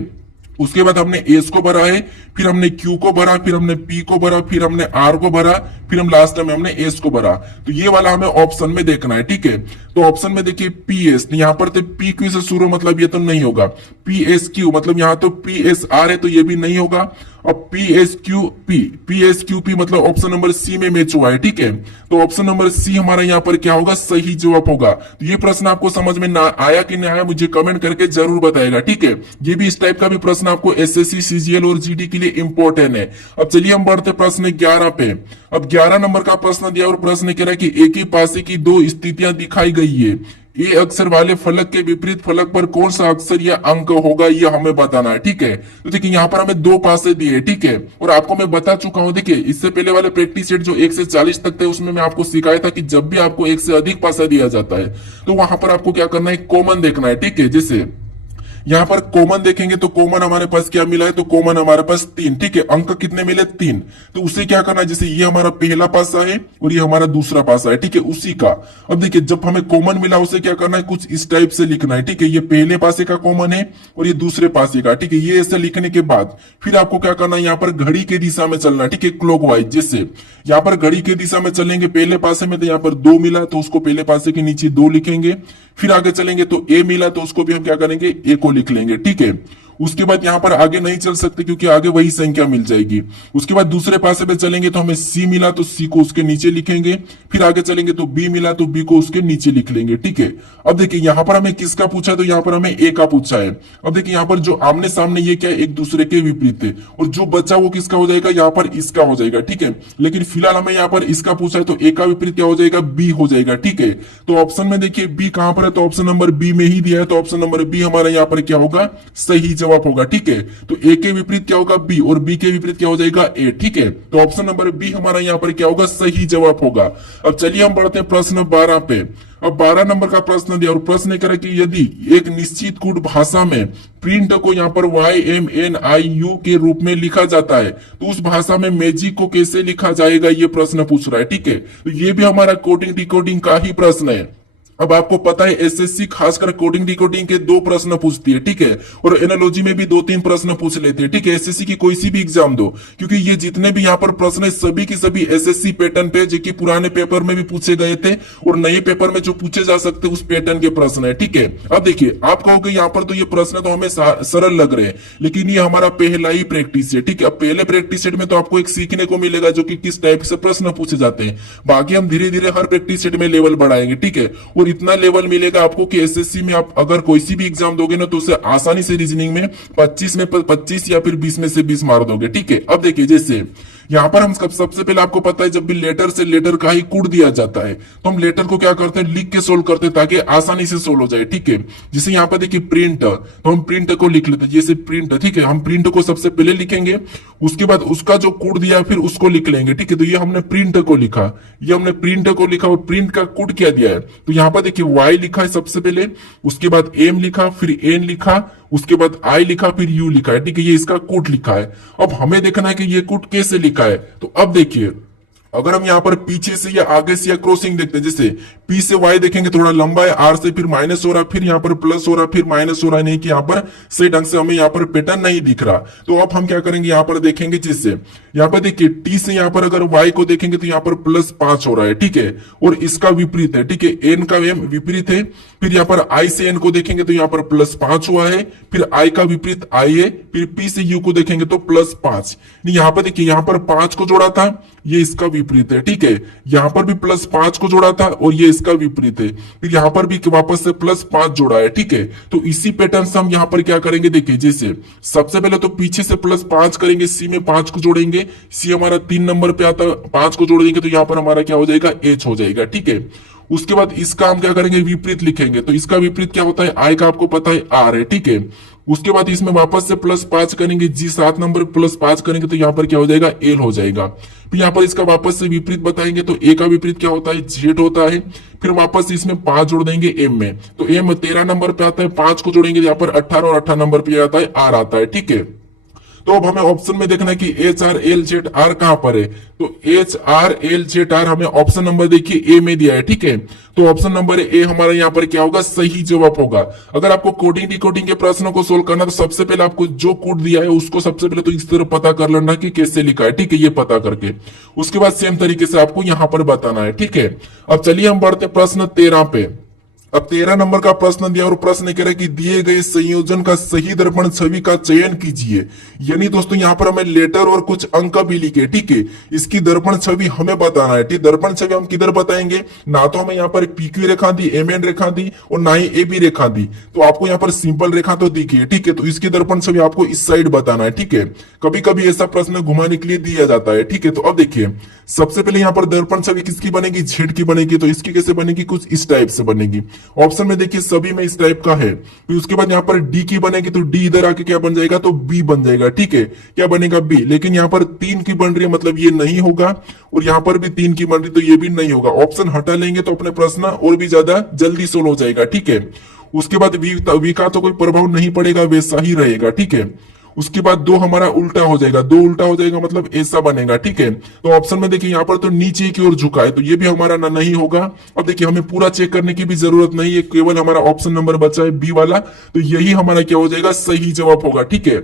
उसके बाद हमने एस को भरा है, फिर हमने क्यू को भरा, फिर हमने पी को भरा, फिर हमने आर को भरा, फिर हम लास्ट में हमने एस को भरा। तो ये वाला हमें ऑप्शन में देखना है, ठीक है। तो ऑप्शन में देखिए पी एस, यहाँ पर तो पी क्यू से शुरू, मतलब ये तो नहीं होगा। पी एस क्यू मतलब यहाँ तो पी एस आर है, तो ये भी नहीं होगा। अब पी एस क्यू पी मतलब ऑप्शन नंबर सी में मैच हुआ है, ठीक है। तो ऑप्शन नंबर सी हमारा यहाँ पर क्या होगा, सही जवाब होगा। तो ये प्रश्न आपको समझ में ना आया कि नहीं आया, मुझे कमेंट करके जरूर बताएगा, ठीक है। ये भी इस टाइप का भी प्रश्न आपको एसएससी सीजीएल और जीडी के लिए इंपॉर्टेंट है। अब चलिए हम बढ़ते प्रश्न 11 पे। अब 11 नंबर का प्रश्न दिया और प्रश्न कह रहा है कि एक ही पासे की दो स्थितियां दिखाई गई है, ए अक्षर वाले फलक के विपरीत फलक पर कौन सा अक्षर या अंक होगा, ये हमें बताना है, ठीक है। तो देखिए यहाँ पर हमें दो पासे दिए, ठीक है, और आपको मैं बता चुका हूं। देखिए इससे पहले वाले प्रैक्टिस सेट जो 1 से 40 तक थे, उसमें मैं आपको सिखाया था कि जब भी आपको 1 से अधिक पासा दिया जाता है तो वहां पर आपको क्या करना है, कॉमन देखना है, ठीक है। जैसे यहाँ पर कॉमन देखेंगे तो कॉमन हमारे पास क्या मिला है, तो कॉमन हमारे पास 3, ठीक है। अंक कितने मिले, 3। तो उसे क्या करना है, जैसे ये हमारा पहला पासा है और ये हमारा दूसरा पासा है, ठीक है, उसी का। अब देखिए जब हमें कॉमन मिला उसे क्या करना है, कुछ इस टाइप से लिखना है, ठीक है। ये पहले पासे का कॉमन है और ये दूसरे पासे का, ठीक है। ये ऐसे लिखने के बाद फिर आपको क्या करना है, यहाँ पर घड़ी के दिशा में चलना है, ठीक है, क्लॉकवाइज। जैसे यहाँ पर घड़ी के दिशा में चलेंगे, पहले पासे में तो यहाँ पर 2 मिला तो उसको पहले पासे के नीचे 2 लिखेंगे। फिर आगे चलेंगे तो ए मिला तो उसको भी हम क्या करेंगे, ए को लिख लेंगे, ठीक है। उसके बाद यहां पर आगे नहीं चल सकते क्योंकि आगे वही संख्या मिल जाएगी। उसके बाद दूसरे पासे पे चलेंगे तो हमें सी मिला तो सी को उसके नीचे लिखेंगे। फिर आगे चलेंगे तो बी मिला तो बी को उसके नीचे लिख लेंगे, ठीक है। अब देखिए यहां पर हमें किसका पूछा है, तो यहां पर हमें ए का पूछा है। अब देखिए यहां पर जो आमने सामने ये क्या है, एक दूसरे के विपरीत है, और जो बचा वो किसका हो जाएगा, यहाँ पर इसका हो जाएगा, ठीक है। लेकिन फिलहाल हमें यहाँ पर इसका पूछा है तो ए का विपरीत क्या हो जाएगा, बी हो जाएगा, ठीक है। तो ऑप्शन में देखिए बी कहां पर है, तो ऑप्शन नंबर बी में ही दिया है, तो ऑप्शन नंबर बी हमारा यहाँ पर क्या होगा, सही जवाब होगा, ठीक है। तो ए के विपरीत क्या होगा, बी, और बी के विपरीत क्या हो जाएगा, ए, ठीक है। तो ऑप्शन नंबर बी हमारा यहाँ पर क्या होगा, सही जवाब होगा। अब चलिए हम बढ़ते हैं प्रश्न 12 पे। अब 12 नंबर का प्रश्न दिया और प्रश्न करें कि यदि एक निश्चित कूट भाषा में प्रिंट को यहाँ पर YMNIU के रूप में लिखा जाता है तो उस भाषा में मैजिक को कैसे लिखा जाएगा, ये प्रश्न पूछ रहा है, ठीक है। तो ये भी हमारा कोडिंग डिकोडिंग का ही प्रश्न है। अब आपको पता है एसएससी खासकर कोडिंग डिकोडिंग के 2 प्रश्न पूछती है, ठीक है, और एनालॉजी में भी 2-3 प्रश्न पूछ लेते हैं, ठीक है। एसएससी की कोई सी भी एग्जाम दो, क्योंकि ये जितने भी यहाँ पर प्रश्न है सभी की सभी एसएससी पैटर्न पे, जो कि पुराने पेपर में भी पूछे गए थे और नए पेपर में जो पूछे जा सकते उस पैटर्न के प्रश्न है, ठीक है। अब देखिए आप कहोगे यहाँ पर तो ये प्रश्न तो हमें सरल लग रहे हैं, लेकिन ये हमारा पहला ही प्रैक्टिस है, ठीक है। अब पहले प्रैक्टिस सेट में तो आपको एक सीखने को मिलेगा जो कि किस टाइप से प्रश्न पूछे जाते हैं। बाकी हम धीरे धीरे हर प्रैक्टिस सेट में लेवल बढ़ाएंगे, ठीक है। और इतना लेवल मिलेगा आपको कि एसएससी में आप अगर कोई सी भी एग्जाम दोगे ना तो उसे आसानी से रीजनिंग में 25 में 25 या फिर 20 में से 20 मार दोगे, ठीक है। अब देखिए जैसे यहाँ पर हम सबसे पहले आपको पता है जब भी लेटर से लेटर का ही कूट दिया जाता है तो हम लेटर को क्या करते हैं, लिख के सोल्व करते हैं ताकि आसानी से सोल्व हो जाए, ठीक है। जैसे यहाँ पर देखिए प्रिंट, तो हम प्रिंट को लिख लेते हैं, जैसे प्रिंट, ठीक है। हम प्रिंट को सबसे पहले लिखेंगे, उसके बाद उसका जो कूट दिया फिर उसको लिख लेंगे, ठीक है। तो ये हमने प्रिंट को लिखा, ये हमने प्रिंट को लिखा और प्रिंट का कूट क्या दिया है, तो यहाँ पर देखिए वाई लिखा है सबसे पहले, उसके बाद एम लिखा, फिर एन लिखा, उसके बाद आई लिखा, फिर यू लिखा है, ठीक है। ये इसका कूट लिखा है। अब हमें देखना है कि ये कूट कैसे लिखा है। तो अब देखिए अगर हम यहाँ पर पीछे से या आगे से या क्रॉसिंग देखते हैं, जैसे पी से वाई देखेंगे थोड़ा लंबा है, आर से फिर माइनस हो रहा है, फिर यहाँ पर प्लस हो रहा है, फिर माइनस हो रहा है, नहीं कि यहाँ पर सही ढंग से हमें यहाँ पर पैटर्न नहीं दिख रहा। तो अब हम क्या करेंगे, यहाँ पर देखेंगे जिससे यहाँ पर देखिए टी से यहाँ पर अगर वाई को देखेंगे तो यहाँ पर +5 हो रहा है, ठीक है, और इसका विपरीत है, ठीक है, एन का एम विपरीत है। फिर यहाँ पर आई से एन को देखेंगे तो यहाँ पर +5 हुआ है, फिर आई का विपरीत आई है, फिर पी से यू को देखेंगे तो +5। यहाँ पर देखिए यहाँ पर 5 को जोड़ा था, ये इसका विपरीत है, ठीक है। यहाँ पर भी +5 को जोड़ा था और ये इसका विपरीत है, फिर यहाँ पर भी वापस से +5 जोड़ा है, ठीक है। तो इसी पैटर्न से हम यहाँ पर क्या करेंगे, देखिए जैसे सबसे पहले तो पीछे से +5 करेंगे, सी में 5 को जोड़ेंगे, सी हमारा 3 नंबर पे आता है, 5 को जोड़ेंगे तो यहाँ पर हमारा क्या हो जाएगा, एच हो जाएगा, ठीक है। उसके बाद इसका हम क्या करेंगे, विपरीत लिखेंगे, तो इसका विपरीत क्या होता है, आई का आपको पता है आर है, ठीक है। उसके बाद इसमें वापस से +5 करेंगे, जी 7 नंबर पे +5 करेंगे तो यहाँ पर क्या हो जाएगा, एल हो जाएगा। फिर यहाँ पर इसका वापस से विपरीत बताएंगे तो ए का विपरीत क्या होता है, जेड होता है। फिर वापस इसमें 5 जोड़ देंगे एम में, तो एम 13 नंबर पे आता है, 5 को जोड़ेंगे यहाँ पर 18 और 18 नंबर पे आता है आर आता है, ठीक है। तो अब हमें ऑप्शन में देखना है कि H R L Z R कहां पर है। तो H R L Z R हमें ऑप्शन नंबर देखिए ए में दिया है, ठीक है। तो ऑप्शन नंबर ए हमारा यहाँ पर क्या होगा, सही जवाब होगा। अगर आपको कोडिंग डिकोडिंग के प्रश्नों को सोल्व करना तो सबसे पहले आपको जो कोड दिया है उसको सबसे पहले तो इस तरह पता कर लेना कि कैसे लिखा है, ठीक है, ये पता करके उसके बाद सेम तरीके से आपको यहाँ पर बताना है, ठीक है। अब चलिए हम बढ़ते प्रश्न 13 पे। अब 13 नंबर का प्रश्न दिया और प्रश्न कह रहा है कि दिए गए संयोजन का सही दर्पण छवि का चयन कीजिए। यानी दोस्तों यहाँ पर हमें लेटर और कुछ अंक भी लिखे, ठीक है। इसकी दर्पण छवि हमें बताना है, ठीक। दर्पण छवि हम किधर बताएंगे, ना तो हमें यहाँ पर पीक्यू रेखा दी, एमएन रेखा दी और ना ही ए बी रेखा दी। तो आपको यहाँ पर सिंपल रेखा तो दिखी है, ठीक है। तो इसकी दर्पण छवि आपको इस साइड बताना है, ठीक है। कभी कभी ऐसा प्रश्न घुमाने के लिए दिया जाता है, ठीक है। तो अब देखिए सबसे पहले यहाँ पर दर्पण छवि किसकी बनेगी, जेड की बनेगी। तो इसकी कैसे बनेगी, कुछ इस टाइप से बनेगी। ऑप्शन में देखिए सभी में इस टाइप का है। फिर उसके बाद यहाँ पर डी की बनेगी, तो डी इधर आके क्या बन जाएगा, तो बी बन जाएगा, ठीक है। क्या बनेगा, बी। लेकिन यहाँ पर 3 की बन रही है, मतलब ये नहीं होगा। और यहाँ पर भी 3 की बन रही, तो ये भी नहीं होगा। ऑप्शन हटा लेंगे तो अपने प्रश्न और भी ज्यादा जल्दी सोल्व हो जाएगा, ठीक है। उसके बाद वी का तो कोई प्रभाव नहीं पड़ेगा, वैसा ही रहेगा, ठीक है। उसके बाद 2 हमारा उल्टा हो जाएगा, 2 उल्टा हो जाएगा मतलब ऐसा बनेगा, ठीक है। तो ऑप्शन में देखिए यहाँ पर तो नीचे की ओर झुका है, तो ये भी हमारा ना नहीं होगा। अब देखिए हमें पूरा चेक करने की भी जरूरत नहीं है, केवल हमारा ऑप्शन नंबर बचा है बी वाला। तो यही हमारा क्या हो जाएगा, सही जवाब होगा, ठीक है।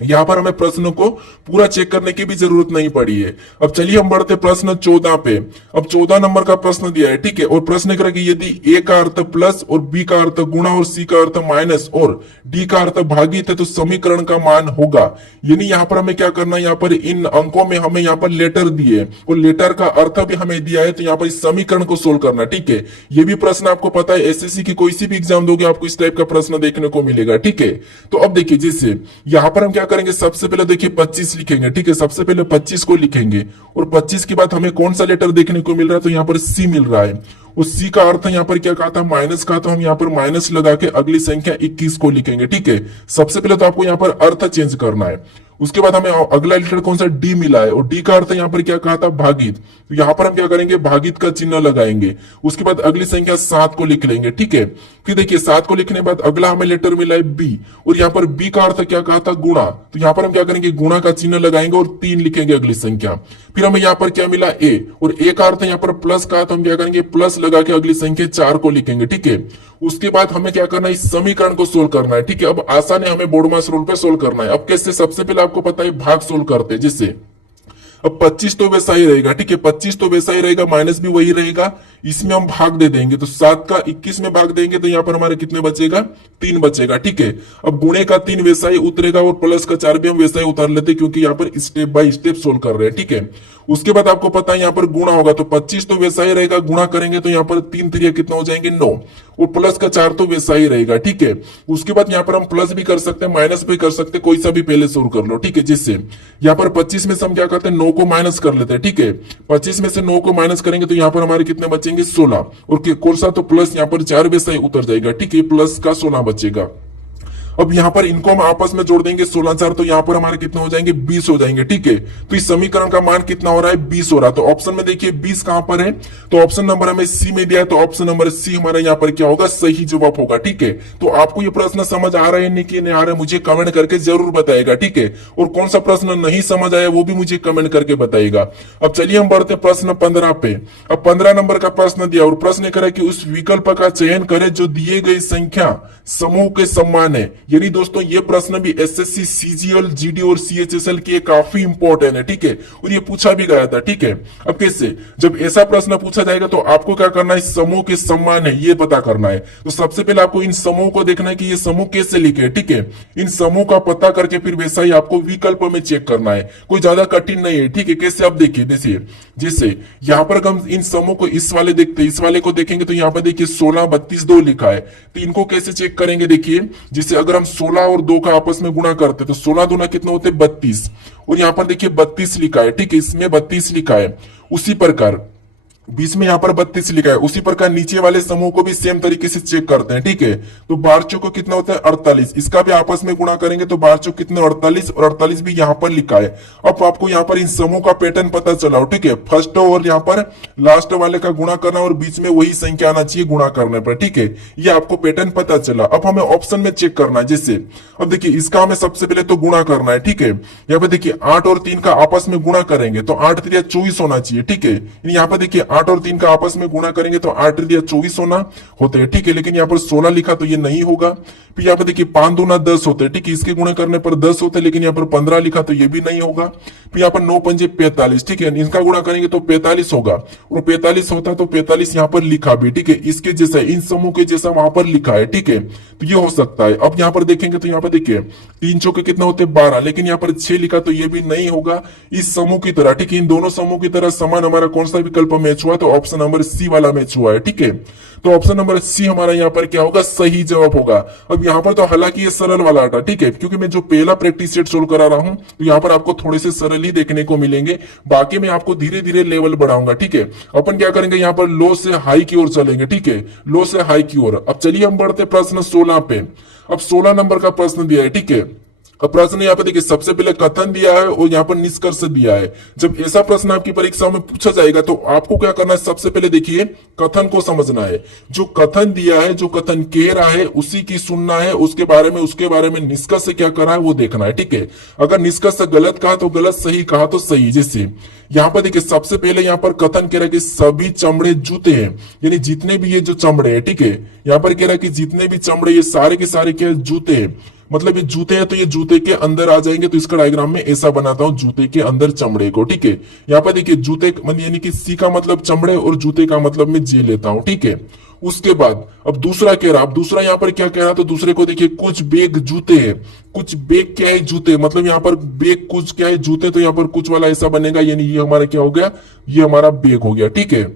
यहाँ पर हमें प्रश्नों को पूरा चेक करने की भी जरूरत नहीं पड़ी है। अब चलिए हम बढ़ते प्रश्न 14 पे। अब 14 नंबर का प्रश्न दिया है, ठीक है। और प्रश्न करें कि यदि ए का अर्थ प्लस और बी का अर्थ गुणा और सी का अर्थ माइनस और डी का अर्थ भागित है तो समीकरण का मान होगा। यानी यहाँ पर हमें क्या करना है, यहाँ पर इन अंकों में हमें यहाँ पर लेटर दिए और लेटर का अर्थ भी हमें दिया है। तो यहाँ पर इस समीकरण को सोल्व करना, ठीक है। ये भी प्रश्न आपको पता है, एसएससी की कोई सी भी एग्जाम दोगे आपको इस टाइप का प्रश्न देखने को मिलेगा, ठीक है। तो अब देखिए जैसे यहाँ पर हम क्या करेंगे, सबसे पहले देखिए 25 लिखेंगे, ठीक है। सबसे पहले 25 को लिखेंगे और 25 के बाद हमें कौन सा लेटर देखने को मिल रहा है, तो यहाँ पर सी मिल रहा है। उस सी का अर्थ यहाँ पर क्या कहा था, माइनस का। तो हम यहाँ पर माइनस लगा के अगली संख्या 21 को लिखेंगे, ठीक है। सबसे पहले तो आपको यहाँ पर अर्थ चेंज करना है। उसके बाद हमें अगला लेटर कौन सा, डी मिला है और डी का अर्थ यहाँ पर क्या कहा था, भागित। तो यहाँ पर हम क्या करेंगे, भागित का चिन्ह लगाएंगे। उसके बाद अगली संख्या 7 को लिख लेंगे, ठीक है। फिर देखिए 7 को लिखने के बाद अगला हमें लेटर मिला है बी और यहाँ पर बी का अर्थ क्या कहा था, गुणा। तो यहाँ पर हम क्या करेंगे, गुणा का चिन्ह लगाएंगे और 3 लिखेंगे अगली संख्या। फिर हमें यहाँ पर क्या मिला, ए और ए का अर्थ यहाँ पर प्लस का। तो हम क्या करेंगे, प्लस लगा के अगली संख्या 4 को लिखेंगे, ठीक है। उसके बाद हमें क्या करना है, इस समीकरण को सोल्व करना है, ठीक है। अब आसान है, हमें बोर्ड मास रूल पे सोल्व करना है। अब कैसे, सबसे पहले आपको पता है भाग सोल्व करते हैं। जिससे अब 25 तो वैसा ही रहेगा, ठीक है। 25 तो वैसा ही रहेगा, माइनस भी वही रहेगा। इसमें हम भाग दे देंगे, तो 7 का 21 में भाग देंगे तो यहाँ पर हमारे कितने बचेगा, 3 बचेगा, ठीक है। अब गुणे का 3 वैसा ही उतरेगा और प्लस का 4 भी हम वैसा ही उतार लेते क्योंकि यहाँ पर स्टेप बाय स्टेप सोल्व कर रहे हैं, ठीक है। उसके बाद आपको पता है यहाँ पर गुणा होगा, तो 25 तो वैसा ही रहेगा, गुणा करेंगे तो यहाँ पर 3 3 कितना हो जाएंगे, 9 और प्लस का 4 तो वैसा ही रहेगा, ठीक है। उसके बाद यहाँ पर हम प्लस भी कर सकते हैं, माइनस भी कर सकते हैं, कोई सा भी पहले सोल्व कर लो, ठीक है। जिससे यहाँ पर 25 में से हम क्या करते हैं, 9 को माइनस कर लेते हैं, ठीक है। 25 में से 9 को माइनस करेंगे तो यहाँ पर हमारे कितने बचेंगे, 16 और कौन सा, तो प्लस यहाँ पर 4 वैसा ही उतर जाएगा, ठीक है। प्लस का 16 बचेगा। अब यहाँ पर इनको हम आपस में जोड़ देंगे 16 4, तो यहाँ पर हमारे कितने हो जाएंगे, 20 हो जाएंगे, ठीक है। तो इस समीकरण का मान कितना हो रहा है, 20 हो रहा है। तो ऑप्शन में देखिए 20 कहां पर है, तो ऑप्शन नंबर हमें सी में दिया है, तो ऑप्शन नंबर सी हमारा यहाँ पर क्या होगा, सही जवाब होगा, ठीक है। तो आपको ये प्रश्न समझ आ रहा है नहीं आ रहा है, मुझे कमेंट करके जरूर बताएगा, ठीक है। और कौन सा प्रश्न नहीं समझ आया वो भी मुझे कमेंट करके बताएगा। अब चलिए हम बढ़ते प्रश्न 15 पे। अब 15 नंबर का प्रश्न दिया और प्रश्न करे कि उस विकल्प का चयन करें जो दिए गई संख्या समूह के समान है। यानी दोस्तों ये प्रश्न भी एसएससी, सीजीएल, जीडी और सीएचएसएल के काफी इंपॉर्टेंट है, ठीक है। और ये पूछा भी गया था, ठीक है। अब कैसे, जब ऐसा प्रश्न पूछा जाएगा तो आपको क्या करना है, समूह के समान है ये पता करना है। तो सबसे पहले आपको इन समूह को देखना है कि ये समूह कैसे लिखे, ठीक है। इन समूह का पता करके फिर वैसा ही आपको विकल्प में चेक करना है, कोई ज्यादा कठिन नहीं है, ठीक है। कैसे, आप देखिए देखिए जैसे यहाँ पर हम इन समूह को इस वाले देखते, इस वाले को देखेंगे तो यहाँ पर देखिए 16 32 2 लिखा है। तो इनको कैसे चेक करेंगे, देखिए जैसे अगर हम 16 और 2 का आपस में गुणा करते तो 16 दूना कितने होते, 32 और यहाँ पर देखिए 32 लिखा है, ठीक है। इसमें 32 लिखा है। उसी प्रकार बीच में यहाँ पर 32 लिखा है। उसी प्रकार नीचे वाले समूह को भी सेम तरीके से चेक करते हैं, ठीक है। तो 12 चौको कितना होता है 48, इसका भी आपस में गुणा करेंगे तो 12 चौक कितने 48, और 48 भी यहाँ पर लिखा है। अब आपको यहाँ पर इन समूह का पैटर्न पता चला हो, ठीक है। फर्स्ट और यहाँ पर लास्ट वाले का गुणा करना और बीच में वही संख्या आना चाहिए गुणा करने पर, ठीक है। ये आपको पैटर्न पता चला। अब हमें ऑप्शन में चेक करना है, जैसे अब देखिए इसका हमें सबसे पहले तो गुणा करना है, ठीक है। यहाँ पे देखिए 8 और 3 का आपस में गुणा करेंगे तो 8 3 24 होना चाहिए, ठीक है। यहाँ पर देखिए 8 और 3 का आपस में गुणा करेंगे तो 8 3 24 होना होते हैं, ठीक है। लेकिन यहाँ पर 16 लिखा तो ये नहीं होगा। फिर यहाँ पर देखिए 5 दूना 10 होते हैं, ठीक है। इसके गुणा करने पर 10 होते हैं, लेकिन यहाँ पर 15 लिखा तो ये भी नहीं होगा। फिर यहाँ पर 9 पंजे 45, ठीक है। इनका गुणा करेंगे तो 45 होगा, और 45 होता तो 45 यहाँ पर लिखा भी, ठीक है। इसके जैसा इन समूह के जैसा वहां पर लिखा है, ठीक है। तो ये हो सकता है। अब यहाँ पर देखेंगे तो यहाँ पर देखिए 3 चौके कितना होते हैं 12, लेकिन यहाँ पर 6 लिखा तो ये भी नहीं होगा इस समूह की तरह, ठीक है। इन दोनों समूह की तरह समान हमारा कौन सा विकल्प मैच हुआ, तो ऑप्शन नंबर सी वाला मैच हुआ है, ठीक है। तो ऑप्शन नंबर सी हमारा यहाँ पर क्या होगा, सही जवाब होगा। अब यहाँ पर तो हालांकि ये सरल वाला था, ठीक है, क्योंकि मैं जो पहला प्रैक्टिस सेट सोल्व करा रहा हूं तो यहाँ पर आपको थोड़े से सरल ही देखने को मिलेंगे, बाकी मैं आपको धीरे धीरे लेवल बढ़ाऊंगा, ठीक है। अपन क्या करेंगे, यहाँ पर लो से हाई की ओर चलेंगे, ठीक है, लो से हाई की ओर। अब चलिए हम बढ़ते प्रश्न 16 पे। अब 16 नंबर का प्रश्न दिया है, ठीक है। अब प्रश्न यहाँ पे देखिए सबसे पहले कथन दिया है और यहाँ पर निष्कर्ष दिया है। जब ऐसा प्रश्न आपकी परीक्षा में पूछा जाएगा तो आपको क्या करना है, सबसे पहले देखिए कथन को समझना है। जो कथन दिया है, जो कथन कह रहा है उसी की सुनना है, उसके बारे में निष्कर्ष क्या करा है वो देखना है, ठीक है। अगर निष्कर्ष गलत कहा तो गलत, सही कहा तो सही। जैसे यहाँ पर देखिए सबसे पहले यहाँ पर कथन कह रहा है कि सभी चमड़े जूते हैं, यानी जितने भी ये जो चमड़े हैं, ठीक है। यहाँ पर कह रहा है कि जितने भी चमड़े ये सारे के सारे क्या जूते हैं, मतलब ये जूते हैं तो ये जूते के अंदर आ जाएंगे। तो इसका डायग्राम में ऐसा बनाता हूं, जूते के अंदर चमड़े को, ठीक है। यहाँ पर देखिए जूते यानी कि सी का मतलब चमड़े और जूते का मतलब मैं जे लेता हूं, ठीक है। उसके बाद अब दूसरा कह रहा, अब दूसरा यहाँ पर क्या कह रहा, तो दूसरे को देखिए कुछ बेग जूते हैं। कुछ बेग क्या है, जूते, मतलब यहाँ पर बेग कुछ क्या है, जूते, तो यहाँ पर कुछ वाला ऐसा बनेगा, यानी ये हमारा क्या हो गया, ये हमारा बेग हो गया, ठीक है।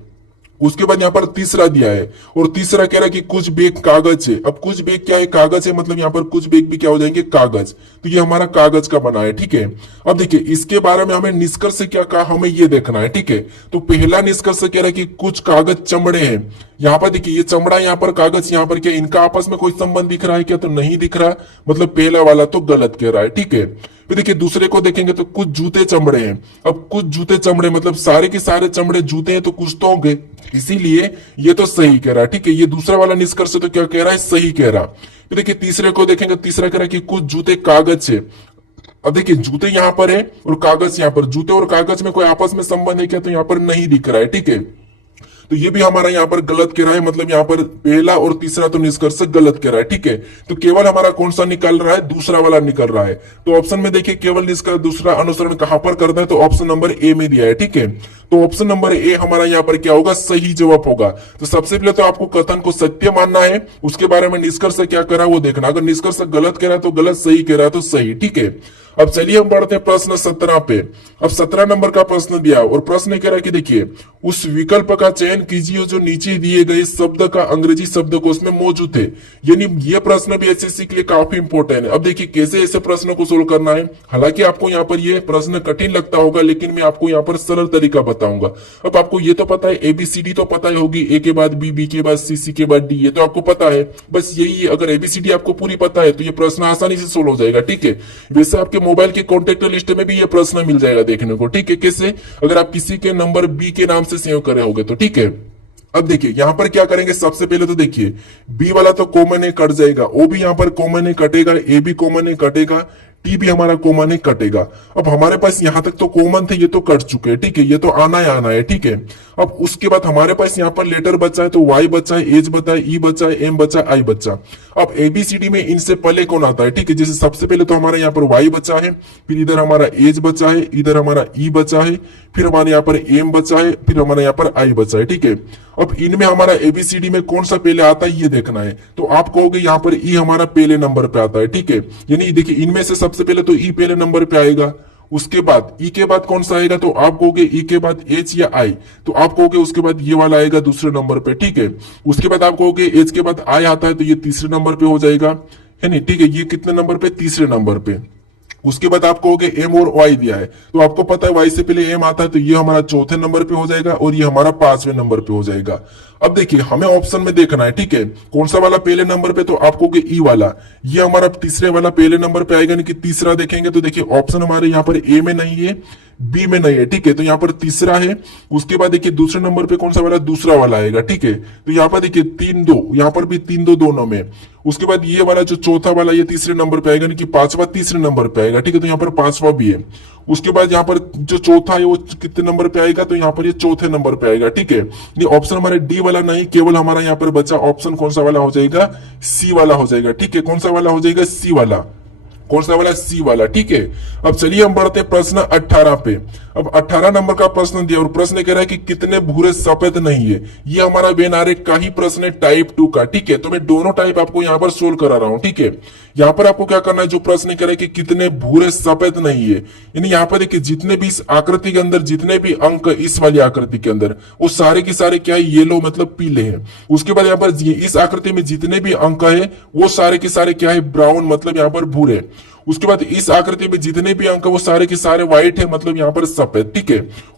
उसके बाद यहाँ पर तीसरा दिया है और तीसरा कह रहा है कि कुछ बेग कागज है। अब कुछ बेग क्या है, कागज है, मतलब यहाँ पर कुछ बेग भी क्या हो जाएंगे, कागज। तो ये हमारा कागज का बना है, ठीक है। अब देखिए इसके बारे में हमें निष्कर्ष क्या कहा, हमें ये देखना है, ठीक है। तो पहला निष्कर्ष कह रहा है कि कुछ कागज चमड़े हैं। यहाँ पर देखिए ये चमड़ा, यहाँ पर कागज, यहाँ पर क्या इनका आपस में कोई संबंध दिख रहा है क्या, तो नहीं दिख रहा, मतलब पहला वाला तो गलत कह रहा है, ठीक है। फिर देखिए दूसरे को देखेंगे तो कुछ जूते चमड़े हैं। अब कुछ जूते चमड़े मतलब सारे के सारे चमड़े जूते हैं तो कुछ तो होंगे, इसीलिए ये तो सही कह रहा है, ठीक है। ये दूसरा वाला निष्कर्ष तो क्या कह रहा है, सही कह रहा। फिर देखिए तीसरे को देखेंगे, तीसरा कह रहा है कि कुछ जूते कागज है। अब देखिए जूते यहाँ पर है और कागज यहाँ पर, जूते और कागज में कोई आपस में संबंध है क्या, तो यहाँ पर नहीं दिख रहा है, ठीक है। तो ये भी हमारा यहाँ पर गलत कह रहा है, मतलब यहाँ पर पहला और तीसरा तो निष्कर्ष गलत कह रहा है, ठीक है। तो केवल हमारा कौन सा निकल रहा है, दूसरा वाला निकल रहा है। तो ऑप्शन में देखिए केवल निष्कर्ष दूसरा अनुसरण कहां पर करना है, तो ऑप्शन नंबर ए में दिया है, ठीक है। तो ऑप्शन नंबर ए हमारा यहाँ पर क्या होगा, सही जवाब होगा। तो सबसे पहले तो आपको कथन को सत्य मानना है, उसके बारे में निष्कर्ष क्या करा वो देखना। अगर निष्कर्ष गलत कह रहा है तो गलत, सही कह रहा है तो सही, ठीक है। अब चलिए हम बढ़ते हैं प्रश्न 17 पे। अब 17 नंबर का प्रश्न दिया और प्रश्न कह रहा है कि देखिए उस विकल्प का चयन कीजिए जो नीचे दिए गए शब्द का अंग्रेजी शब्दकोश में मौजूद है। यानी ये प्रश्न भी एसएससी के लिए काफी इंपॉर्टेंट है। अब देखिए कैसे ऐसे प्रश्न को सोल्व करना है। हालांकि आपको यहाँ पर ये प्रश्न कठिन लगता होगा, लेकिन मैं आपको यहाँ पर सरल तरीका बताऊंगा। अब आपको ये तो पता है, एबीसीडी तो पता ही होगी, ए के बाद बी, बी के बाद सी, सी के बाद डी, ये तो आपको पता है। बस यही है, अगर एबीसीडी आपको पूरी पता है तो ये प्रश्न आसानी से सोल्व हो जाएगा, ठीक है। वैसे आपके मोबाइल के कॉन्टेक्ट लिस्ट में भी ये प्रश्न मिल जाएगा देखने को, ठीक है। कैसे, अगर आप किसी के नंबर बी के नाम से सेव करे होगे तो, ठीक है। अब देखिए यहां पर क्या करेंगे, सबसे पहले तो देखिए बी वाला तो कॉमन है, कट जाएगा। ओ भी यहां पर कॉमन है, कटेगा। ए भी कॉमन है, कटेगा। टी भी हमारा कॉमन है, कटेगा। अब हमारे पास यहां तक तो कॉमन थे, ये तो कट चुके हैं, ठीक है। ये तो आना है, ठीक है। अब उसके बाद हमारे पास यहाँ पर लेटर बचा है, तो वाई बचा है, एच बचा है, ई बचा है, एम बचा है, आई बचा। अब एबीसीडी में इनसे पहले कौन आता है, ठीक है। जैसे सबसे पहले तो हमारे यहाँ पर वाई बचा है, फिर इधर हमारा एच बचा है, इधर हमारा ई बचा है, फिर हमारे यहाँ पर एम बचा है, फिर हमारे यहाँ पर आई बचा है, ठीक है। अब इनमें हमारा एबीसीडी में कौन सा पहले आता है ये देखना है। तो आप कहोगे यहाँ पर ई हमारा पहले नंबर पे आता है, ठीक है। यानी देखिए इनमें से सबसे पहले तो ई पहले नंबर पे आएगा। उसके बाद ई के बाद कौन सा आएगा, तो आप कहोगे ई के बाद एच या आई, तो आप कहोगे उसके बाद ये वाला आएगा दूसरे नंबर पे, ठीक है। उसके बाद आप कहोगे एच के बाद आई आता है, तो ये तीसरे नंबर पे हो जाएगा, है नहीं, ठीक है। ये कितने नंबर पे, तीसरे नंबर पे। उसके बाद आपको हो गया एम और वाई दिया है, तो आपको पता है वाई से पहले एम आता है, तो ये हमारा चौथे नंबर पे हो जाएगा और ये हमारा पांचवें नंबर पे हो जाएगा। अब देखिए हमें ऑप्शन में देखना है, ठीक है, कौन सा वाला पहले नंबर पे, तो आपको ई वाला, ये हमारा तीसरे वाला पहले नंबर पे आएगा, यानी कि तीसरा देखेंगे तो देखिए ऑप्शन हमारे यहाँ पर ए में नहीं है, बी में नहीं है, ठीक है, तो यहाँ पर तीसरा है। उसके बाद देखिए दूसरे नंबर पे कौन सा वाला, दूसरा वाला आएगा, ठीक है, तो यहाँ पर देखिए 3-2, यहाँ पर भी 3-2 दोनों में। उसके बाद ये वाला जो चौथा वाला ये तीसरे नंबर पे आएगा, यानी कि पांचवा तीसरे नंबर पे आएगा, ठीक है, तो यहाँ पर पांचवा भी है। उसके बाद यहाँ पर जो चौथा है वो कितने नंबर पे आएगा, तो यहाँ पर ये चौथे नंबर पे आएगा, ठीक है। ये ऑप्शन हमारे डी वाला नहीं, केवल हमारा यहाँ पर बचा ऑप्शन कौन सा वाला हो जाएगा, सी वाला हो जाएगा, ठीक है, कौन सा वाला हो जाएगा, सी वाला, कौन सा वाला, सी वाला, ठीक है। अब चलिए हम बढ़ते हैं प्रश्न 18 पे। अब 18 नंबर का प्रश्न दिया और प्रश्न कह रहा है कि कितने भूरे सफेद नहीं है। ये हमारा बेनारे का ही प्रश्न है, टाइप 2 का, ठीक है, तो मैं दोनों टाइप आपको यहाँ पर सोल्व करा रहा हूँ, ठीक है। यहाँ पर आपको क्या करना है, जो प्रश्न कह रहा है कि कितने भूरे सफेद नहीं है, यानी यहाँ पर देखिए जितने भी इस आकृति के अंदर जितने भी अंक इस वाली आकृति के अंदर वो सारे के सारे क्या है, येलो मतलब पीले हैं। उसके बाद यहाँ पर इस आकृति में जितने भी अंक है वो सारे के सारे क्या है, ब्राउन मतलब यहाँ पर भूरे। उसके बाद इस आकृति में जितने भी अंक वो सारे के सारे व्हाइट है, मतलब यहाँ पर सफेद, ठीक है।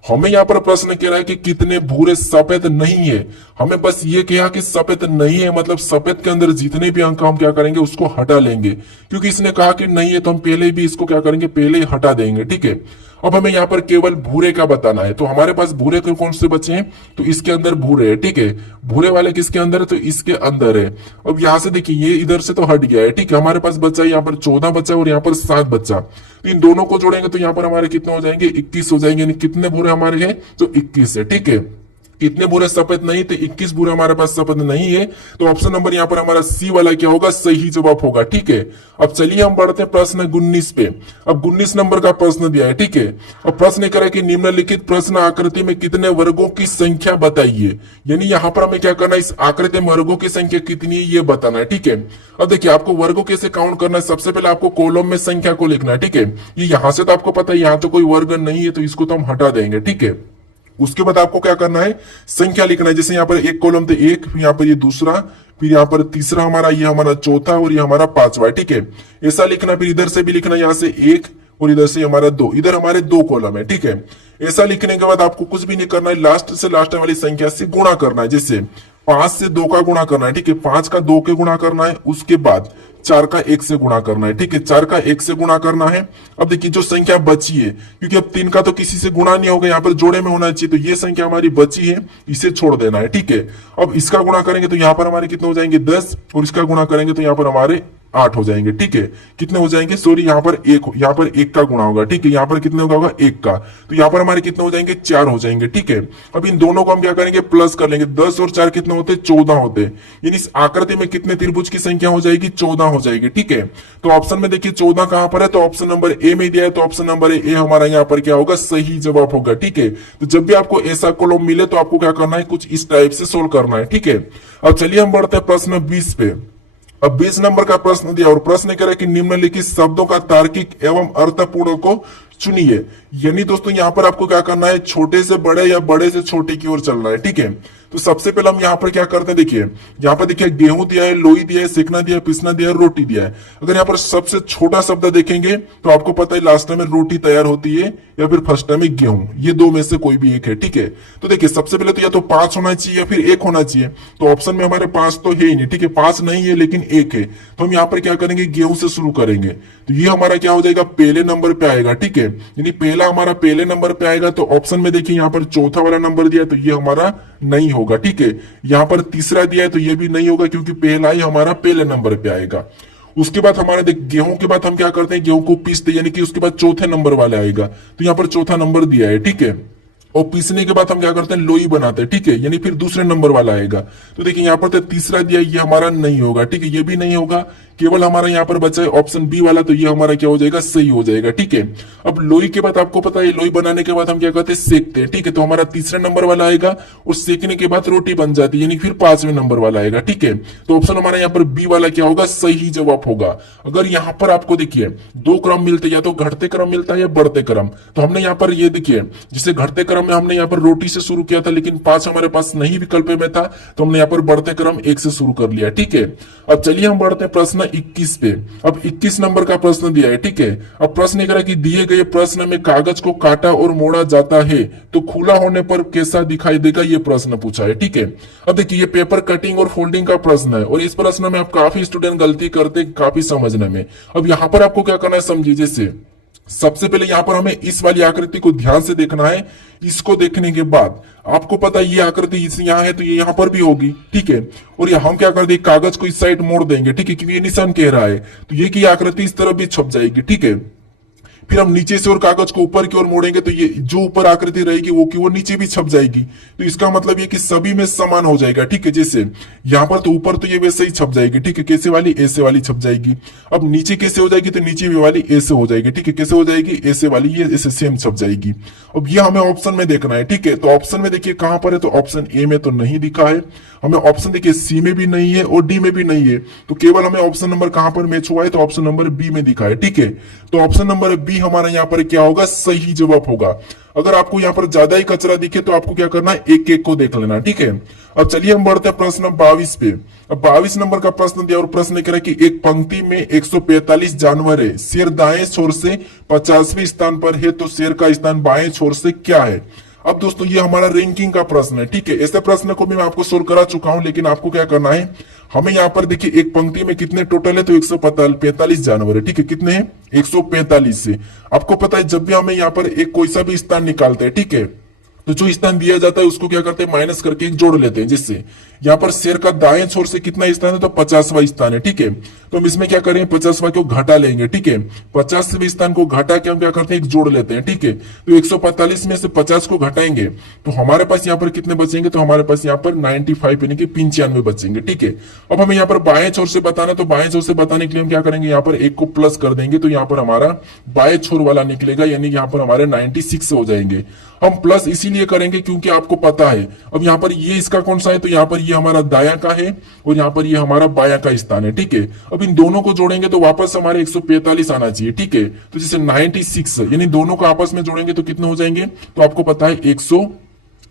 हमें यहाँ पर प्रश्न कह रहा है कि कितने भूरे सफेद नहीं है, हमें बस ये कहा कि सफेद नहीं है, मतलब सफेद के अंदर जितने भी अंक हम क्या करेंगे उसको हटा लेंगे, क्योंकि इसने कहा कि नहीं है तो हम पहले भी इसको क्या करेंगे, पहले ही हटा देंगे, ठीक है। अब हमें यहाँ पर केवल भूरे का बताना है, तो हमारे पास भूरे के कौन से बचे हैं, तो इसके अंदर भूरे है, ठीक है, भूरे वाले किसके अंदर है, तो इसके अंदर है। अब यहाँ से देखिए ये इधर से तो हट गया है, ठीक है, हमारे पास बचा यहाँ पर 14 बचा और यहाँ पर 7 बचा, तो इन दोनों को जोड़ेंगे तो यहाँ पर हमारे कितने हो जाएंगे, 21 हो जाएंगे, यानी कितने भूरे हमारे हैं, तो 21 है, ठीक है। कितने बुरे सफेद नहीं, तो 21 बुरे हमारे पास सफेद नहीं है, तो ऑप्शन नंबर यहाँ पर हमारा सी वाला क्या होगा, सही जवाब होगा, ठीक है। अब चलिए हम बढ़ते हैं प्रश्न 19 पे। अब 19 नंबर का प्रश्न दिया है, ठीक है। अब प्रश्न कह रहा है कि निम्नलिखित प्रश्न आकृति में कितने वर्गों की संख्या बताइए, यानी यहाँ पर हमें क्या करना है, इस आकृति में वर्गों की संख्या कितनी है ये बताना है, ठीक है। अब देखिए आपको वर्गों कैसे काउंट करना है, सबसे पहले आपको कॉलम में संख्या को लिखना है, ठीक है। ये यहाँ से तो आपको पता है यहाँ तो कोई वर्ग नहीं है, तो इसको तो हम हटा देंगे, ठीक है। उसके बाद आपको क्या करना है, संख्या लिखना है, जैसे यहाँ पर एक कॉलम थे एक, यहाँ पर ये दूसरा, फिर यहाँ पर तीसरा हमारा, ये हमारा चौथा और ये हमारा पांचवा, ठीक है, ऐसा लिखना। फिर इधर से भी लिखना, यहाँ से एक और इधर से हमारा 2, इधर हमारे 2 कॉलम है, ठीक है। ऐसा लिखने के बाद आपको कुछ भी नहीं करना है, लास्ट से लास्ट वाली संख्या से गुणा करना है, जैसे 5 से 2 का गुणा करना है, ठीक है, 5 का 2 के गुणा करना है, उसके बाद 4 का 1 से गुणा करना है, ठीक है, 4 का 1 से गुणा करना है। अब देखिए जो संख्या बची है, क्योंकि अब 3 का तो किसी से गुणा नहीं होगा, यहाँ पर जोड़े में होना चाहिए, तो ये संख्या हमारी बची है, इसे छोड़ देना है, ठीक है। अब इसका गुणा करेंगे तो यहाँ पर हमारे कितने हो जाएंगे, 10, और इसका गुणा करेंगे तो यहाँ पर हमारे 8 हो जाएंगे, ठीक है। कितने हो जाएंगे, सॉरी यहाँ पर 1 का गुणा होगा, ठीक है, यहाँ पर कितने होगा, 1 का, तो यहाँ पर हमारे कितने हो जाएंगे, 4 हो जाएंगे, ठीक है। अब इन दोनों को हम क्या करेंगे, प्लस कर लेंगे, 10 और 4 कितने होते, 14 होते, यानी इस आकृति में कितने त्रिभुज की संख्या हो जाएगी, 14 हो जाएगी, ठीक है। तो ऑप्शन में देखिए 14 कहां पर है, तो ऑप्शन नंबर ए में दिया है, तो ऑप्शन नंबर ए हमारा यहाँ पर क्या होगा, सही जवाब होगा, ठीक है। तो जब भी आपको ऐसा कॉलम मिले तो आपको क्या करना है, कुछ इस टाइप से सोल्व करना है, ठीक है। अब चलिए हम बढ़ते हैं प्रश्न 20 पे। अब 20 नंबर का प्रश्न दिया और प्रश्न कह रहा है कि निम्नलिखित शब्दों का तार्किक एवं अर्थपूर्ण को चुनिए, यानी दोस्तों यहाँ पर आपको क्या करना है, छोटे से बड़े या बड़े से छोटे की ओर चलना है, ठीक है। तो सबसे पहले हम यहाँ पर क्या करते हैं, देखिए यहाँ पर देखिए गेहूं दिया है, लोई दिया है, सेकना दिया है, पिसना दिया है, रोटी दिया है। अगर यहाँ पर सबसे छोटा शब्द देखेंगे तो आपको पता है लास्ट में रोटी तैयार होती है या फिर फर्स्ट में गेहूं, ये दो में से कोई भी एक है, ठीक है। तो देखिए सबसे पहले तो या तो 5 होना चाहिए या फिर 1 होना चाहिए, तो ऑप्शन में हमारे 5 तो है ही नहीं, ठीक है, 5 नहीं है लेकिन 1 है, तो हम यहाँ पर क्या करेंगे, गेहूं से शुरू करेंगे, तो ये हमारा क्या हो जाएगा, पहले नंबर पे आएगा, ठीक है, यानी पहला हमारा पहले नंबर पे आएगा। तो ऑप्शन में देखिए यहाँ पर चौथा वाला नंबर दिया है, तो ये हमारा नहीं होगा, ठीक है। यहाँ पर तीसरा दिया है तो ये भी नहीं होगा, क्योंकि पहला ही हमारा पहले नंबर पे आएगा। उसके बाद हमारा देख गेहूं के बाद हम क्या करते हैं, गेहूं को पीसते, यानी कि उसके बाद चौथे नंबर वाला आएगा, तो यहाँ पर चौथा नंबर दिया है, ठीक है। और पीसने के बाद हम क्या करते हैं, लोई बनाते हैं, ठीक है, यानी फिर दूसरे नंबर वाला आएगा। तो देखिए यहाँ पर तो तीसरा दिया, ये हमारा नहीं होगा, ठीक है, ये भी नहीं होगा, केवल हमारा यहाँ पर बचा है ऑप्शन बी वाला, तो ये हमारा क्या हो जाएगा, सही हो जाएगा, ठीक है। अब लोई के बाद आपको पता है, लोई बनाने के बाद हम क्या करते हैं, सेकते हैं, ठीक है, तो हमारा तीसरे नंबर वाला आएगा और सेकने के बाद रोटी बन जाती है, यानी फिर 5वें नंबर वाला आएगा, ठीक है। तो ऑप्शन हमारा यहाँ पर बी वाला क्या होगा, सही जवाब होगा। अगर यहाँ पर आपको देखिए 2 क्रम मिलते, या तो घटते क्रम मिलता है या बढ़ते क्रम, तो हमने यहाँ पर ये देखिए, जिसे घटते क्रम में हमने यहाँ पर रोटी से शुरू किया था, लेकिन 5 हमारे पास नहीं विकल्प में था, तो हमने यहाँ पर बढ़ते क्रम 1 से शुरू कर लिया, ठीक है। अब चलिए हम बढ़ते हैं प्रश्न प्रश्न 21 पे। अब 21 नंबर का प्रश्न दिया है, ठीक है। अब प्रश्न ये कह रहा है कि दिए गए प्रश्न में कागज को काटा और मोड़ा जाता है तो खुला होने पर कैसा दिखाई देगा, ये प्रश्न पूछा है, ठीक है। अब देखिए ये पेपर कटिंग और फोल्डिंग का प्रश्न है और इस प्रश्न में आप काफी स्टूडेंट गलती करते काफी समझने में। अब यहाँ पर आपको क्या करना है समझिए। जैसे सबसे पहले यहाँ पर हमें इस वाली आकृति को ध्यान से देखना है। इसको देखने के बाद आपको पता है ये आकृति इस यहाँ है तो ये यहाँ पर भी होगी, ठीक है। और ये हम क्या कर देंगे, कागज को इस साइड मोड़ देंगे, ठीक है, क्योंकि ये निशान कह रहा है तो ये की आकृति इस तरफ भी छप जाएगी, ठीक है। फिर हम नीचे से और कागज को ऊपर की ओर मोड़ेंगे तो ये जो ऊपर आकृति रहेगी वो नीचे भी छप जाएगी। तो इसका मतलब ये कि सभी में समान हो जाएगा, ठीक है। जैसे यहाँ पर तो ऊपर तो ये वैसे ही छप जाएगी, ठीक है, कैसे वाली, ऐसे वाली छप जाएगी। अब नीचे कैसे हो जाएगी, तो नीचे भी वाली ऐसे हो जाएगी, ठीक है, कैसे हो जाएगी, ऐसे वाली, ये ऐसे सेम छप जाएगी। अब ये हमें ऑप्शन में देखना है, ठीक है। तो ऑप्शन में देखिए कहां पर है, तो ऑप्शन ए में तो नहीं दिखा है हमें, ऑप्शन देखिए सी में भी नहीं है और डी में भी नहीं है, तो केवल हमें ऑप्शन नंबर कहां पर मैच हुआ है, तो ऑप्शन नंबर बी में दिखा है, ठीक है। तो ऑप्शन नंबर बी हमारा यहाँ पर क्या होगा, सही जवाब होगा। अगर आपको यहाँ पर ज्यादा ही कचरा दिखे तो आपको क्या करना है, एक एक को देख लेना, ठीक है। अब चलिए हम बढ़ते हैं प्रश्न 22 पे। अब 22 नंबर का प्रश्न दिया और प्रश्न कह रहा है कि एक पंक्ति में 145 जानवर है, शेर दाएं छोर से 50वें स्थान पर है तो शेर का स्थान बाएं छोर से क्या है। अब दोस्तों ये हमारा रैंकिंग का प्रश्न है, ठीक है। ऐसे प्रश्न को भी मैं आपको सोल्व करा चुका हूं, लेकिन आपको क्या करना है, हमें यहाँ पर देखिए एक पंक्ति में कितने टोटल है, तो 145 जानवर है, ठीक है। कितने हैं, 145 से। आपको पता है जब भी हमें यहाँ पर एक कोई सा भी स्थान निकालते हैं, ठीक है, तो जो स्थान दिया जाता है उसको क्या करते हैं, माइनस करके एक जोड़ लेते हैं। जिससे यहाँ पर शेर का दाएं छोर से कितना स्थान है, तो 50वां स्थान है, ठीक है। तो हम इसमें क्या करें, 50वां को घटा लेंगे, ठीक है। 50वें स्थान को घटा के हम क्या करते हैं, एक जोड़ लेते हैं, ठीक है। तो 145 में से 50 को घटाएंगे तो हमारे पास यहाँ पर कितने बचेंगे, तो हमारे पास यहाँ पर 95 यानी कि 95 बचेंगे, ठीक है। अब हमें यहाँ पर बाएं छोर से बताना, तो बाएं छोर से बताने के लिए हम क्या करेंगे, यहाँ पर एक को प्लस कर देंगे तो यहाँ पर हमारा बाएं छोर वाला निकलेगा, यानी यहाँ पर हमारे 96 हो जाएंगे। हम प्लस इसीलिए करेंगे क्योंकि आपको पता है अब यहाँ पर ये इसका कौन सा है, तो यहाँ पर ये हमारा दायां का है और यहाँ पर ये हमारा बायां का स्थान है, ठीक है। अब इन दोनों को जोड़ेंगे तो वापस हमारे 145 आना चाहिए, ठीक है। तो जैसे 96 यानी दोनों को आपस में जोड़ेंगे तो कितने हो जाएंगे, तो आपको पता है 100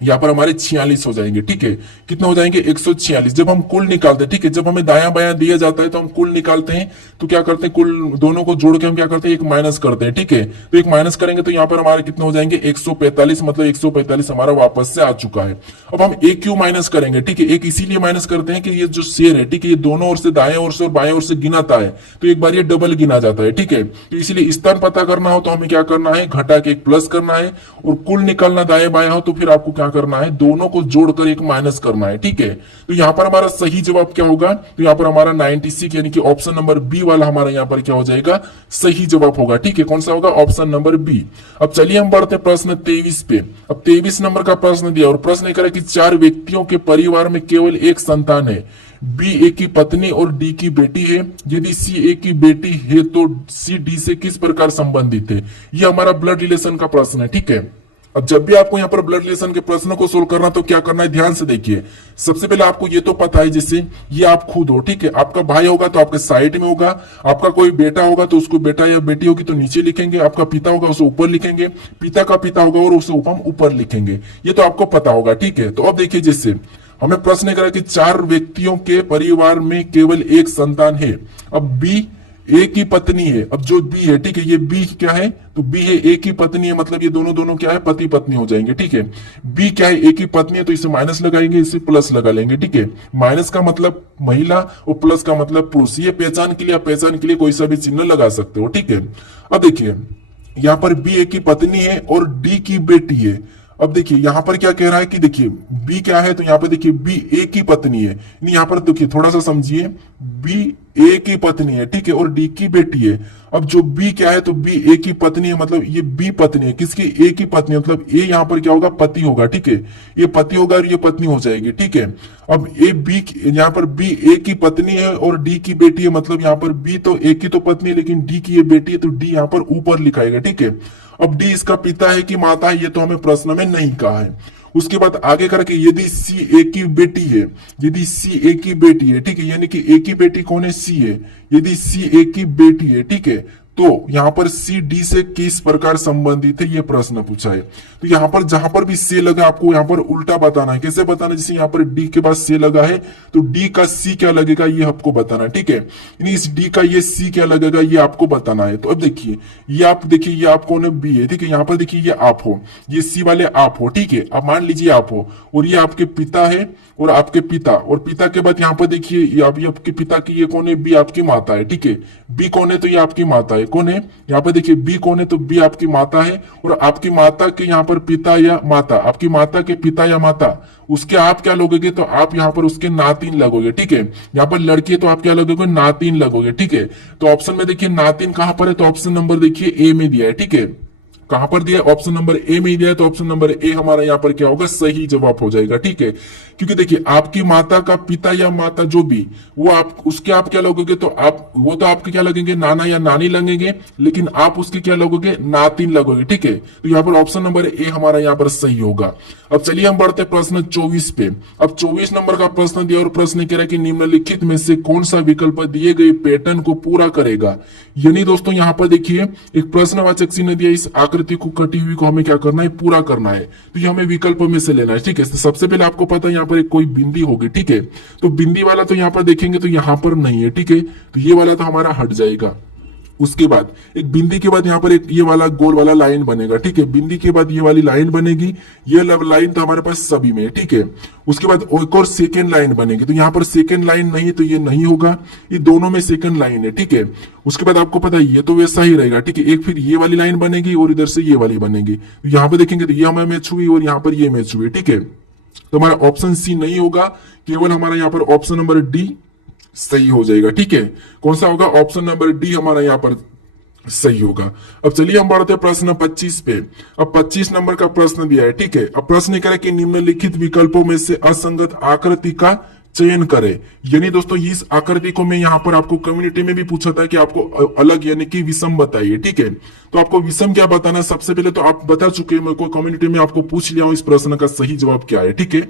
यहाँ पर हमारे 46 हो जाएंगे, ठीक है। कितने हो जाएंगे, 146। जब हम कुल निकालते हैं, ठीक है, जब हमें दायां बायां दिया जाता है तो हम कुल निकालते हैं, तो क्या करते हैं, कुल दोनों को जोड़ के हम क्या करते हैं, एक माइनस करते हैं, ठीक है। तो एक माइनस करेंगे तो यहाँ पर हमारे कितने हो जाएंगे, 145, मतलब 145 हमारा वापस से आ चुका है। अब हम एक क्यों माइनस करेंगे, ठीक है, एक इसीलिए माइनस करते हैं कि ये जो शेर है, ठीक है, ये दोनों ओर से दाएं ओर से और बाएं ओर से गिनाता है, तो एक बार ये डबल गिना जाता है, ठीक है। तो इसलिए स्थान पता करना हो तो हमें क्या करना है, घटा के एक प्लस करना है, और कुल निकालना दाएं बाएं हो तो फिर आपको क्या करना है, दोनों को जोड़कर एक माइनस करना है, ठीक है। तो यहाँ पर हमारा सही जवाब क्या होगा, तो यहाँ पर हमारा 96 यानी कि ऑप्शन नंबर बी वाला हमारा यहाँ पर क्या हो जाएगा, सही जवाब होगा, ठीक है। कौन सा होगा, ऑप्शन नंबर बी। अब चलिए हम बढ़ते प्रश्न 23 पे। अब 23 नंबर का प्रश्न दिया और प्रश्न कह रहा है कि 4 व्यक्तियों के परिवार में केवल एक संतान है, बी ए की पत्नी और डी की बेटी है। यदि सी ए की बेटी है तो सी डी से किस प्रकार संबंधित है। ये हमारा ब्लड रिलेशन का प्रश्न है, ठीक है। अब जब भी आपको यहाँ पर ब्लड रिलेशन के प्रश्नों को सोल्व करना तो क्या करना है, ध्यान से देखिए। सबसे पहले आपको ये तो पता है, जैसे ये आप खुद हो, ठीक है, आपका भाई होगा तो आपके साइड में होगा, आपका कोई बेटा होगा तो उसको बेटा या बेटी होगी तो नीचे लिखेंगे, आपका पिता होगा उसे ऊपर लिखेंगे, पिता का पिता होगा और उसे हम ऊपर लिखेंगे, ये तो आपको पता होगा, ठीक है। तो अब देखिए, जैसे हमें प्रश्न करा कि 4 व्यक्तियों के परिवार में केवल एक संतान है। अब बी ए की पत्नी है, अब जो बी है, ठीक है, ये बी क्या है, तो बी है ए की पत्नी है, मतलब ये दोनों क्या है, पति पत्नी हो जाएंगे, ठीक है। बी क्या है, ए की पत्नी है, तो इसे माइनस लगाएंगे, इसे प्लस लगा लेंगे, ठीक है। माइनस का मतलब महिला और प्लस का मतलब पुरुष। ये पहचान के लिए, आप पहचान के लिए कोई सा भी चिन्ह लगा सकते हो, ठीक है। अब देखिए यहाँ पर बी ए की पत्नी है और डी की बेटी है। अब देखिए यहाँ पर क्या कह रहा है कि देखिए बी क्या है, तो यहाँ पर देखिए बी ए की पत्नी है, यहाँ पर देखिए थोड़ा सा समझिए, बी ए की पत्नी है, ठीक है, और डी की बेटी है। अब जो बी क्या है, तो बी ए की पत्नी है, मतलब ये बी पत्नी है, किसकी, ए की पत्नी, मतलब ए यहाँ पर क्या होगा, पति होगा, ठीक है, ये पति होगा और ये पत्नी हो जाएगी, ठीक है। अब ए बी यहाँ पर बी ए की पत्नी है और डी की बेटी है, मतलब यहाँ पर बी तो ए की तो पत्नी है लेकिन डी की ये बेटी है, तो डी यहाँ पर ऊपर लिखाएगा, ठीक है। अब डी इसका पिता है कि माता है, ये तो हमें प्रश्न में नहीं कहा है। उसके बाद आगे करके यदि सी ए की बेटी है, यदि सी ए की बेटी है, ठीक है, यानी कि ए की बेटी कौन है, सी है, यदि सी ए की बेटी है, ठीक है, तो यहाँ पर सी डी से किस प्रकार संबंधित है, ये प्रश्न पूछा है। तो यहाँ पर जहां पर भी से लगा आपको यहाँ पर उल्टा बताना है। कैसे बताना है? जैसे यहाँ पर डी के बाद से लगा है तो डी का सी क्या लगेगा ये आपको बताना है, ठीक है। यानी इस डी का ये सी क्या लगेगा ये आपको बताना है। तो अब देखिए ये आप देखिए ये आप कौन है, बी है, ठीक है। यहाँ पर देखिए ये आप हो, ये सी वाले आप हो, ठीक है। अब मान लीजिए आप हो और ये आपके पिता है और आपके पिता, और पिता के बाद यहाँ पर देखिए ये आपके पिता की ये कौन है, बी आपकी माता है, ठीक है। बी कौन है? तो ये आपकी माता है। कौन है? यहाँ पर देखिए बी कौन है? तो बी आपकी माता है। और आपकी माता के यहाँ पर पिता या माता, आपकी माता के पिता या माता, उसके आप क्या लगोगे? तो आप यहाँ पर उसके नातिन लगोगे, ठीक है। यहाँ पर लड़की है तो आप क्या लगोगे? नातिन लगोगे, ठीक है। तो ऑप्शन में देखिए नातिन कहां पर है? तो ऑप्शन नंबर देखिए ए में दिया है, ठीक है। कहां पर दिया है? ऑप्शन नंबर ए में दिया है। तो ऑप्शन नंबर ए हमारा यहाँ पर क्या होगा? सही जवाब हो जाएगा, ठीक है। क्योंकि देखिए आपकी माता का पिता या माता जो भी, वो आप उसके आप क्या लगोगे? तो आप वो तो आपके क्या लगेंगे? नाना या नानी लगेंगे, लेकिन आप उसके क्या लगोगे? नातिन लगोगे, ठीक है। तो यहाँ पर ऑप्शन नंबर ए हमारा यहाँ पर सही होगा। अब चलिए हम बढ़ते प्रश्न 24 पे। अब 24 नंबर का प्रश्न दिया और प्रश्न कह रहा है कि निम्नलिखित में से कौन सा विकल्प दिए गए पैटर्न को पूरा करेगा। यानी दोस्तों यहाँ पर देखिए एक प्रश्नवाचक चिन्ह दिया, इस आकृति को कटी हुई को हमें क्या करना है? पूरा करना है। तो ये हमें विकल्प में से लेना है, ठीक है। तो सबसे पहले आपको पता है यहाँ पर एक कोई बिंदी होगी, ठीक है। तो बिंदी वाला तो यहाँ पर देखेंगे तो यहाँ पर नहीं है, ठीक है। तो ये वाला तो हमारा हट जाएगा। उसके बाद एक बिंदी के बाद यहाँ पर एक ये वाला गोल वाला लाइन बनेगा, ठीक है। बिंदी के बाद ये वाली लाइन बनेगी, ये लाइन तो हमारे पास सभी में है, ठीक है। उसके बाद एक और सेकेंड लाइन बनेगी, तो यहाँ पर सेकेंड लाइन नहीं है तो ये नहीं होगा, ये दोनों में सेकेंड लाइन है, ठीक है। उसके बाद आपको पता है ये तो वैसा ही रहेगा, ठीक है। एक फिर ये वाली लाइन बनेगी और इधर से ये वाली बनेगी। तो यहाँ पर देखेंगे तो ये हमें मैच हुई और यहाँ पर ये मैच हुई, ठीक है। तो हमारा ऑप्शन सी नहीं होगा, केवल हमारा यहाँ पर ऑप्शन नंबर डी सही हो जाएगा, ठीक है। कौन सा होगा? ऑप्शन नंबर डी हमारा यहाँ पर सही होगा। अब चलिए हम बढ़ते हैं प्रश्न 25 पे। अब 25 नंबर का प्रश्न दिया है, ठीक है। अब प्रश्न कह रहा है कि निम्नलिखित विकल्पों में से असंगत आकृति का चयन करे। यानी दोस्तों इस आकृति को मैं यहाँ पर आपको कम्युनिटी में भी पूछा था कि आपको अलग यानी कि विषम बताइए, ठीक है। तो आपको विषम क्या बताना है? सबसे पहले तो आप बता चुके हैं, मेरे को कम्युनिटी में आपको पूछ लिया हूं इस प्रश्न का सही जवाब क्या है, ठीक है।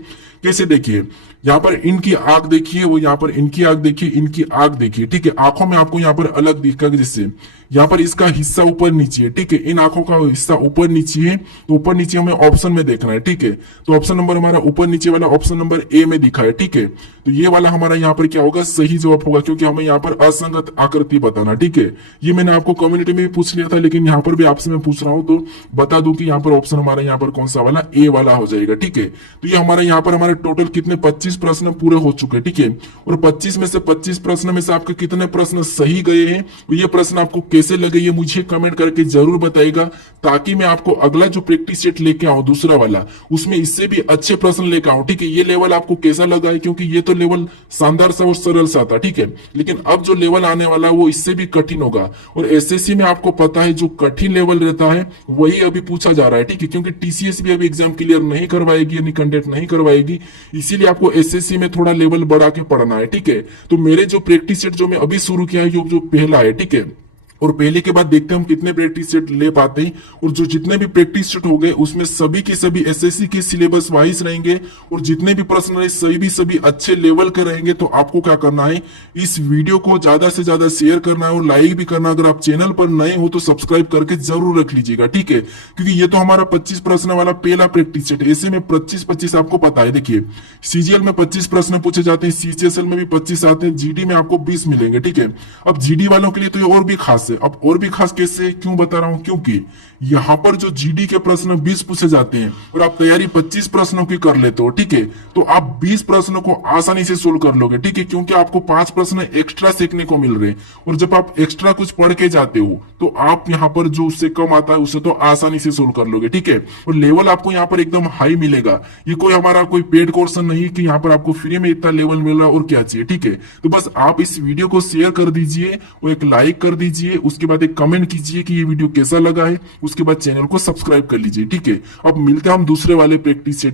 कैसे? देखिए यहाँ पर इनकी आंख देखिए, वो यहाँ पर इनकी आंख देखिए, इनकी आंख देखिए, ठीक है। आंखों में आपको यहाँ पर अलग दिखा, जिससे यहाँ पर इसका हिस्सा ऊपर नीचे है, ठीक है। इन आंखों का हिस्सा ऊपर नीचे है, तो ऊपर नीचे हमें ऑप्शन में देखना है, ठीक है। तो ऑप्शन नंबर हमारा ऊपर नीचे वाला ऑप्शन नंबर ए में दिखा है, ठीक है। तो ये वाला हमारा यहाँ पर क्या होगा? सही जवाब होगा, क्योंकि हमें यहाँ पर असंगत आकृति बताना, ठीक है। ये मैंने आपको कम्युनिटी में भी पूछ लिया था, लेकिन यहाँ पर भी आपसे मैं पूछ रहा हूँ तो बता दूं कि यहाँ पर ऑप्शन हमारा यहाँ पर कौन सा वाला? ए वाला हो जाएगा, ठीक है। तो ये हमारा यहाँ पर हमारे टोटल कितने 25 प्रश्न पूरे हो चुके हैं, ठीक है। और 25 में से 25 प्रश्न में से आपके कितने प्रश्न सही गए हैं, ये प्रश्न आपको कैसे लगे ये मुझे कमेंट करके जरूर बताइएगा, ताकि मैं आपको अगला जो प्रैक्टिस सेट लेके आऊं दूसरा वाला, उसमें इससे भी अच्छे प्रश्न लेकर आऊं, ठीक है। ये लेवल आपको कैसा लगा है? क्योंकि ये तो लेवल शानदार सा और सरल सा था, ठीक है। लेकिन अब जो लेवल आने वाला है वो इससे भी कठिन होगा। और एसएससी में आपको पता है जो कठिन लेवल रहता है वही अभी पूछा जा रहा है, ठीक है। क्योंकि टीसीएस भी अभी एग्जाम क्लियर नहीं करवाएगी, यानी कंडक्ट नहीं करवाएगी, इसीलिए आपको एसएससी में थोड़ा लेवल बढ़ा के पढ़ना है, ठीक है। तो मेरे जो प्रैक्टिस सेट जो मैं अभी शुरू किया है जो पहला है, ठीक है। और पहले के बाद देखते हैं हम कितने प्रैक्टिस सेट ले पाते हैं। और जो जितने भी प्रैक्टिस सेट हो गए उसमें सभी के सभी एसएससी के सिलेबस वाइज रहेंगे, और जितने भी प्रश्न रहे सभी अच्छे लेवल के रहेंगे। तो आपको क्या करना है? इस वीडियो को ज्यादा से ज्यादा शेयर करना है और लाइक भी करना। अगर आप चैनल पर नए हो तो सब्सक्राइब करके जरूर रख लीजिएगा, ठीक है। क्योंकि ये तो हमारा 25 प्रश्न वाला पहला प्रैक्टिस सेट, ऐसे में 25-25 आपको पता है। देखिए सीजीएल में 25 प्रश्न पूछे जाते हैं, सीजीएसएल में भी 25 आते हैं, जीडी में आपको 20 मिलेंगे, ठीक है। अब जीडी वालों के लिए तो ये और भी खास है। अब और भी खास कैसे क्यों बता रहा हूं? क्योंकि यहां पर जो जीडी के प्रश्न 20 पूछे जाते हैं और आप तैयारी 25 प्रश्नों की कर लेते हो, ठीक है। तो आप 20 प्रश्नों को आसानी से सोल्व कर लोगे, ठीक है। क्योंकि आपको 5 प्रश्न एक्स्ट्रा सीखने को मिल रहे हैं, और जब आप एक्स्ट्रा कुछ पढ़ के जाते हो तो आप यहाँ पर जो उससे कम आता है उसे तो आसानी से सोल्व कर लोगे, ठीक है। और लेवल आपको यहाँ पर एकदम हाई मिलेगा। ये कोई हमारा कोई पेड कोर्स नहीं कि यहाँ पर आपको फ्री में इतना लेवल मिल रहा है और क्या चाहिए, ठीक है। तो बस आप इस वीडियो को शेयर कर दीजिए और एक लाइक कर दीजिए, उसके बाद एक कमेंट कीजिए कि ये वीडियो कैसा लगा है, उसके बाद चैनल को सब्सक्राइब कर लीजिए, ठीक है। अब मिलते हैं हम दूसरे वाले प्रैक्टिस सेट